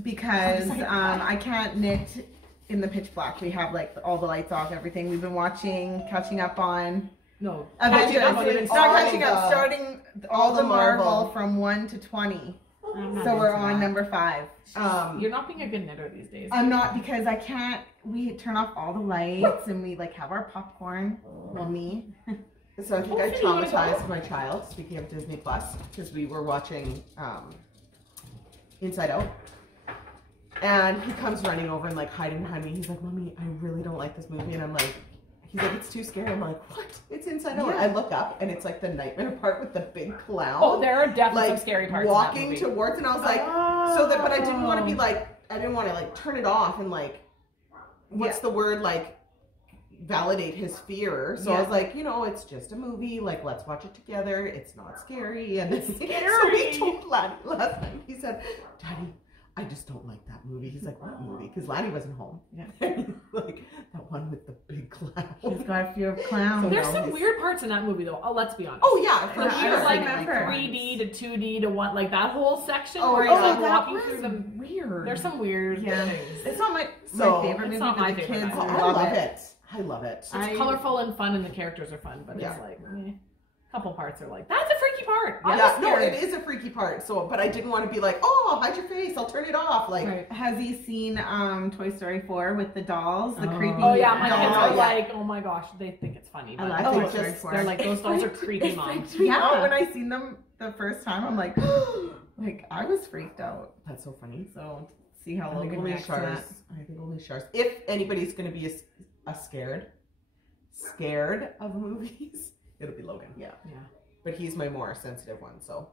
because I can't knit in the pitch black. We have like all the lights off, everything. We've been catching up on No. Avengers. Catching up on it. Not all catching up, the- starting all all the the Marvel Marvel. from 1 to 20. I'm not So we're into on that. number 5. You're not being a good knitter these days. I'm not because I can't. We turn off all the lights and we like have our popcorn. Well, me. So I think I Okay, you wanna go? traumatized my child, speaking of Disney Plus, because we were watching Inside Out. And he comes running over and like hiding behind me. He's like, Mommy, I really don't like this movie. And I'm like, he's like, it's too scary. I'm like, what? It's Inside Out. Yeah. I look up and it's like the nightmare part with the big clown. Oh, there are definitely like some scary parts walking in that movie. towards, and I was like, so that, but I didn't want to be like, I didn't want to like turn it off and like, what's the word, like validate his fear. So I was like, it's just a movie. Like, let's watch it together. It's not scary. And it's scary. So we told Laddie last night. He said, Daddy, I just don't like that movie. He's like, what movie? Because Laddie wasn't home. Yeah. And he's like, that one with the big clown. He's got a fear of clowns. There's No, some he's- weird parts in that movie, though. Oh, let's be honest. Oh yeah, for The I weird, don't like remember. 3D to 2D to 1, like that whole section Oh, where yeah. he's like that walking was through them. weird. There's some weird Yeah. things. It's not my So, favorite it's movie, not but my the favorite kids either. I love love it. it. I love it. It's colorful and fun, and the characters are fun, but Yeah. it's like, a couple parts are like, that's a freaky part. I'm Yeah, no, scared. it is a freaky part. So, but I didn't want to be like, oh, hide your face. I'll turn it off. Like, Right. Has he seen Toy Story 4 with the dolls, the creepy? Oh yeah, my dolls? kids are yeah. like, oh my gosh, they think it's funny. I But love I think Toy Story just- 4. they're like, those dolls are It creepy, freaked mom. me Yeah, out. when I seen them the first time, I'm like, Like, I was freaked out. That's so funny. So, see how I think Logan only reacts to Shars. that. I think only Shars. If anybody's going to be a scared of movies, it'll be Logan. Yeah. But he's my more sensitive one, so.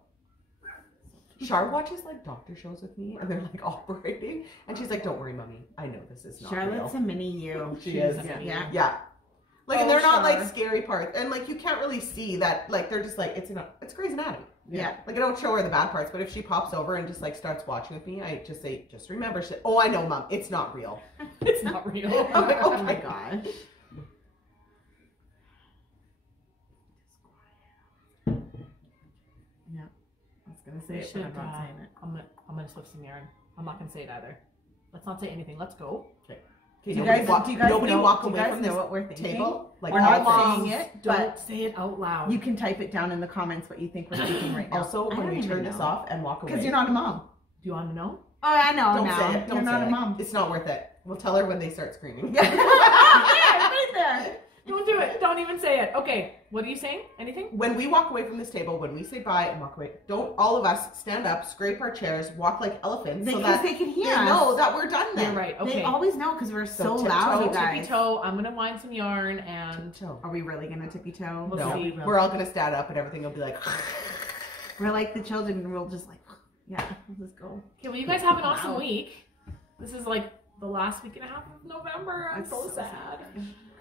Char watches like doctor shows with me, and they're like operating, and she's like, "Don't worry, mommy. I know this is not Charlotte's real." a mini you. She is. Yeah. Yeah. Like, and Oh, they're not like Char. scary parts, and like you can't really see that. Like they're just like it's Grey's Anatomy. Yeah. Like I don't show her the bad parts, but if she pops over and just like starts watching with me, I just say, "Just remember, shit. Oh, I know, Mom. It's not real." It's not real. I'm like, Oh my okay. gosh. Yeah. I was gonna say it, but I'm not saying it. I'm gonna slip some yarn. I'm not gonna say it either. Let's not say anything. Let's go. Okay, Do you guys nobody know, walk do you away guys from know this what we're thinking? table. Like We're all not moms. saying it, Don't but say it out loud. you can type it down in the comments what you think we're thinking right now. Also, I when don't we even turn this know. off and walk away, Because you're not a mom. Do you want to know? Oh, I know don't now. say it. Don't You're say not a it. mom. It's not worth it. We'll tell her when they start screaming. Yeah. Right there. Don't do it. Don't even say it. Okay. What are you saying? Anything? When we walk away from this table, when we say bye and walk away, don't all of us stand up, scrape our chairs, walk like elephants, so Because that they can hear they us. know that we're done then. You're right. Okay. They always know because we're so tiptoe, loud, you tiptoe, guys. Tippy toe. I'm gonna wind some yarn and Tiptoe. Are we really gonna tippy toe? We'll No, see. we're all gonna stand up and everything will be like. We're like the children, and we'll just like, yeah, we'll just go. okay. Well, you guys have an awesome Wow. week. This is like the last week and a half of November. I'm so sad.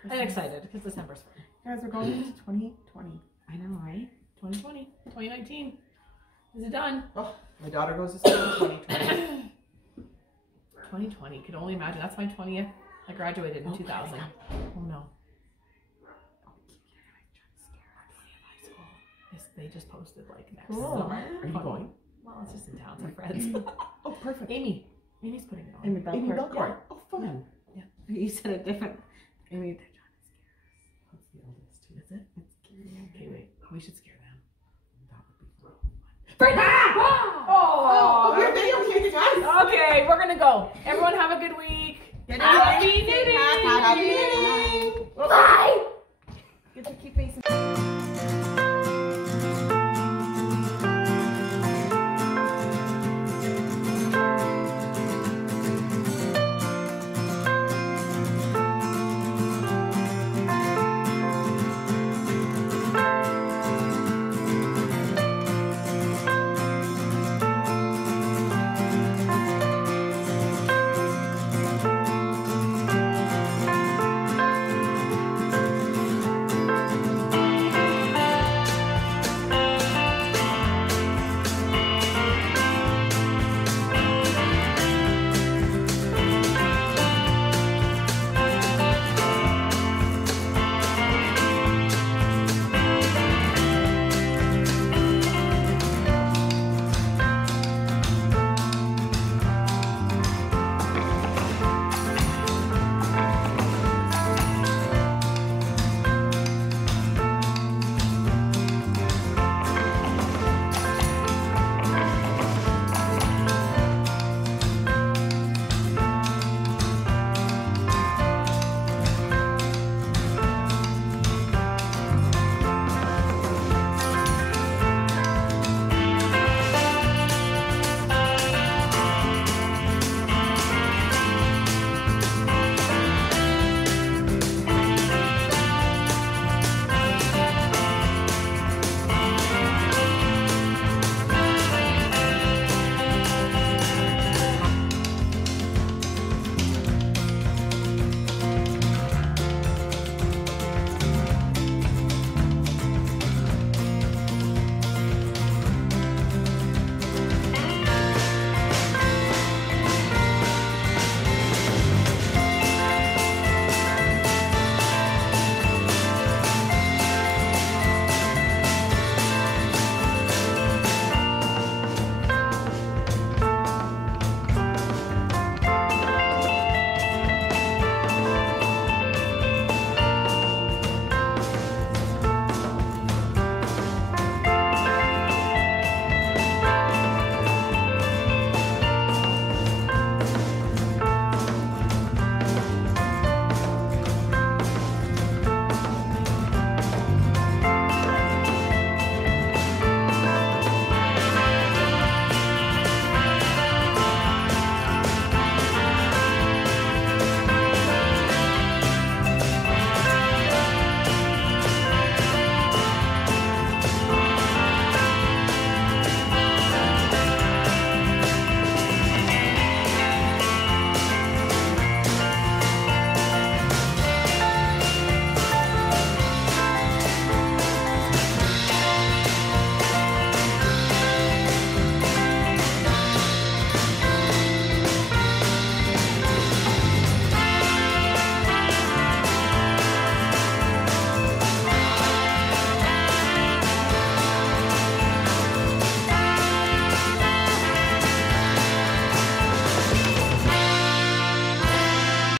And excited because December's fun. Guys, we're going into 2020. I know, right? 2020, 2019. Is it done? Oh, my daughter goes to school in 2020. 2020. Could only imagine. That's my 20th. I graduated in 2000. Oh no. Yes, they just posted like next Cool. summer. Are you going? Well, it's just in town. It's my friends. Oh, perfect. Amy's putting it on. In the Amy Belcourt. Belcourt. Oh, fun. You said it different. I mean, That's the oldest too. Is it? Okay, wait. We should scare them. That would be fun. Oh, your video kicked us. okay, we're gonna go. Everyone have a good week. Happy knitting. Happy knitting. Bye. Get the cute face.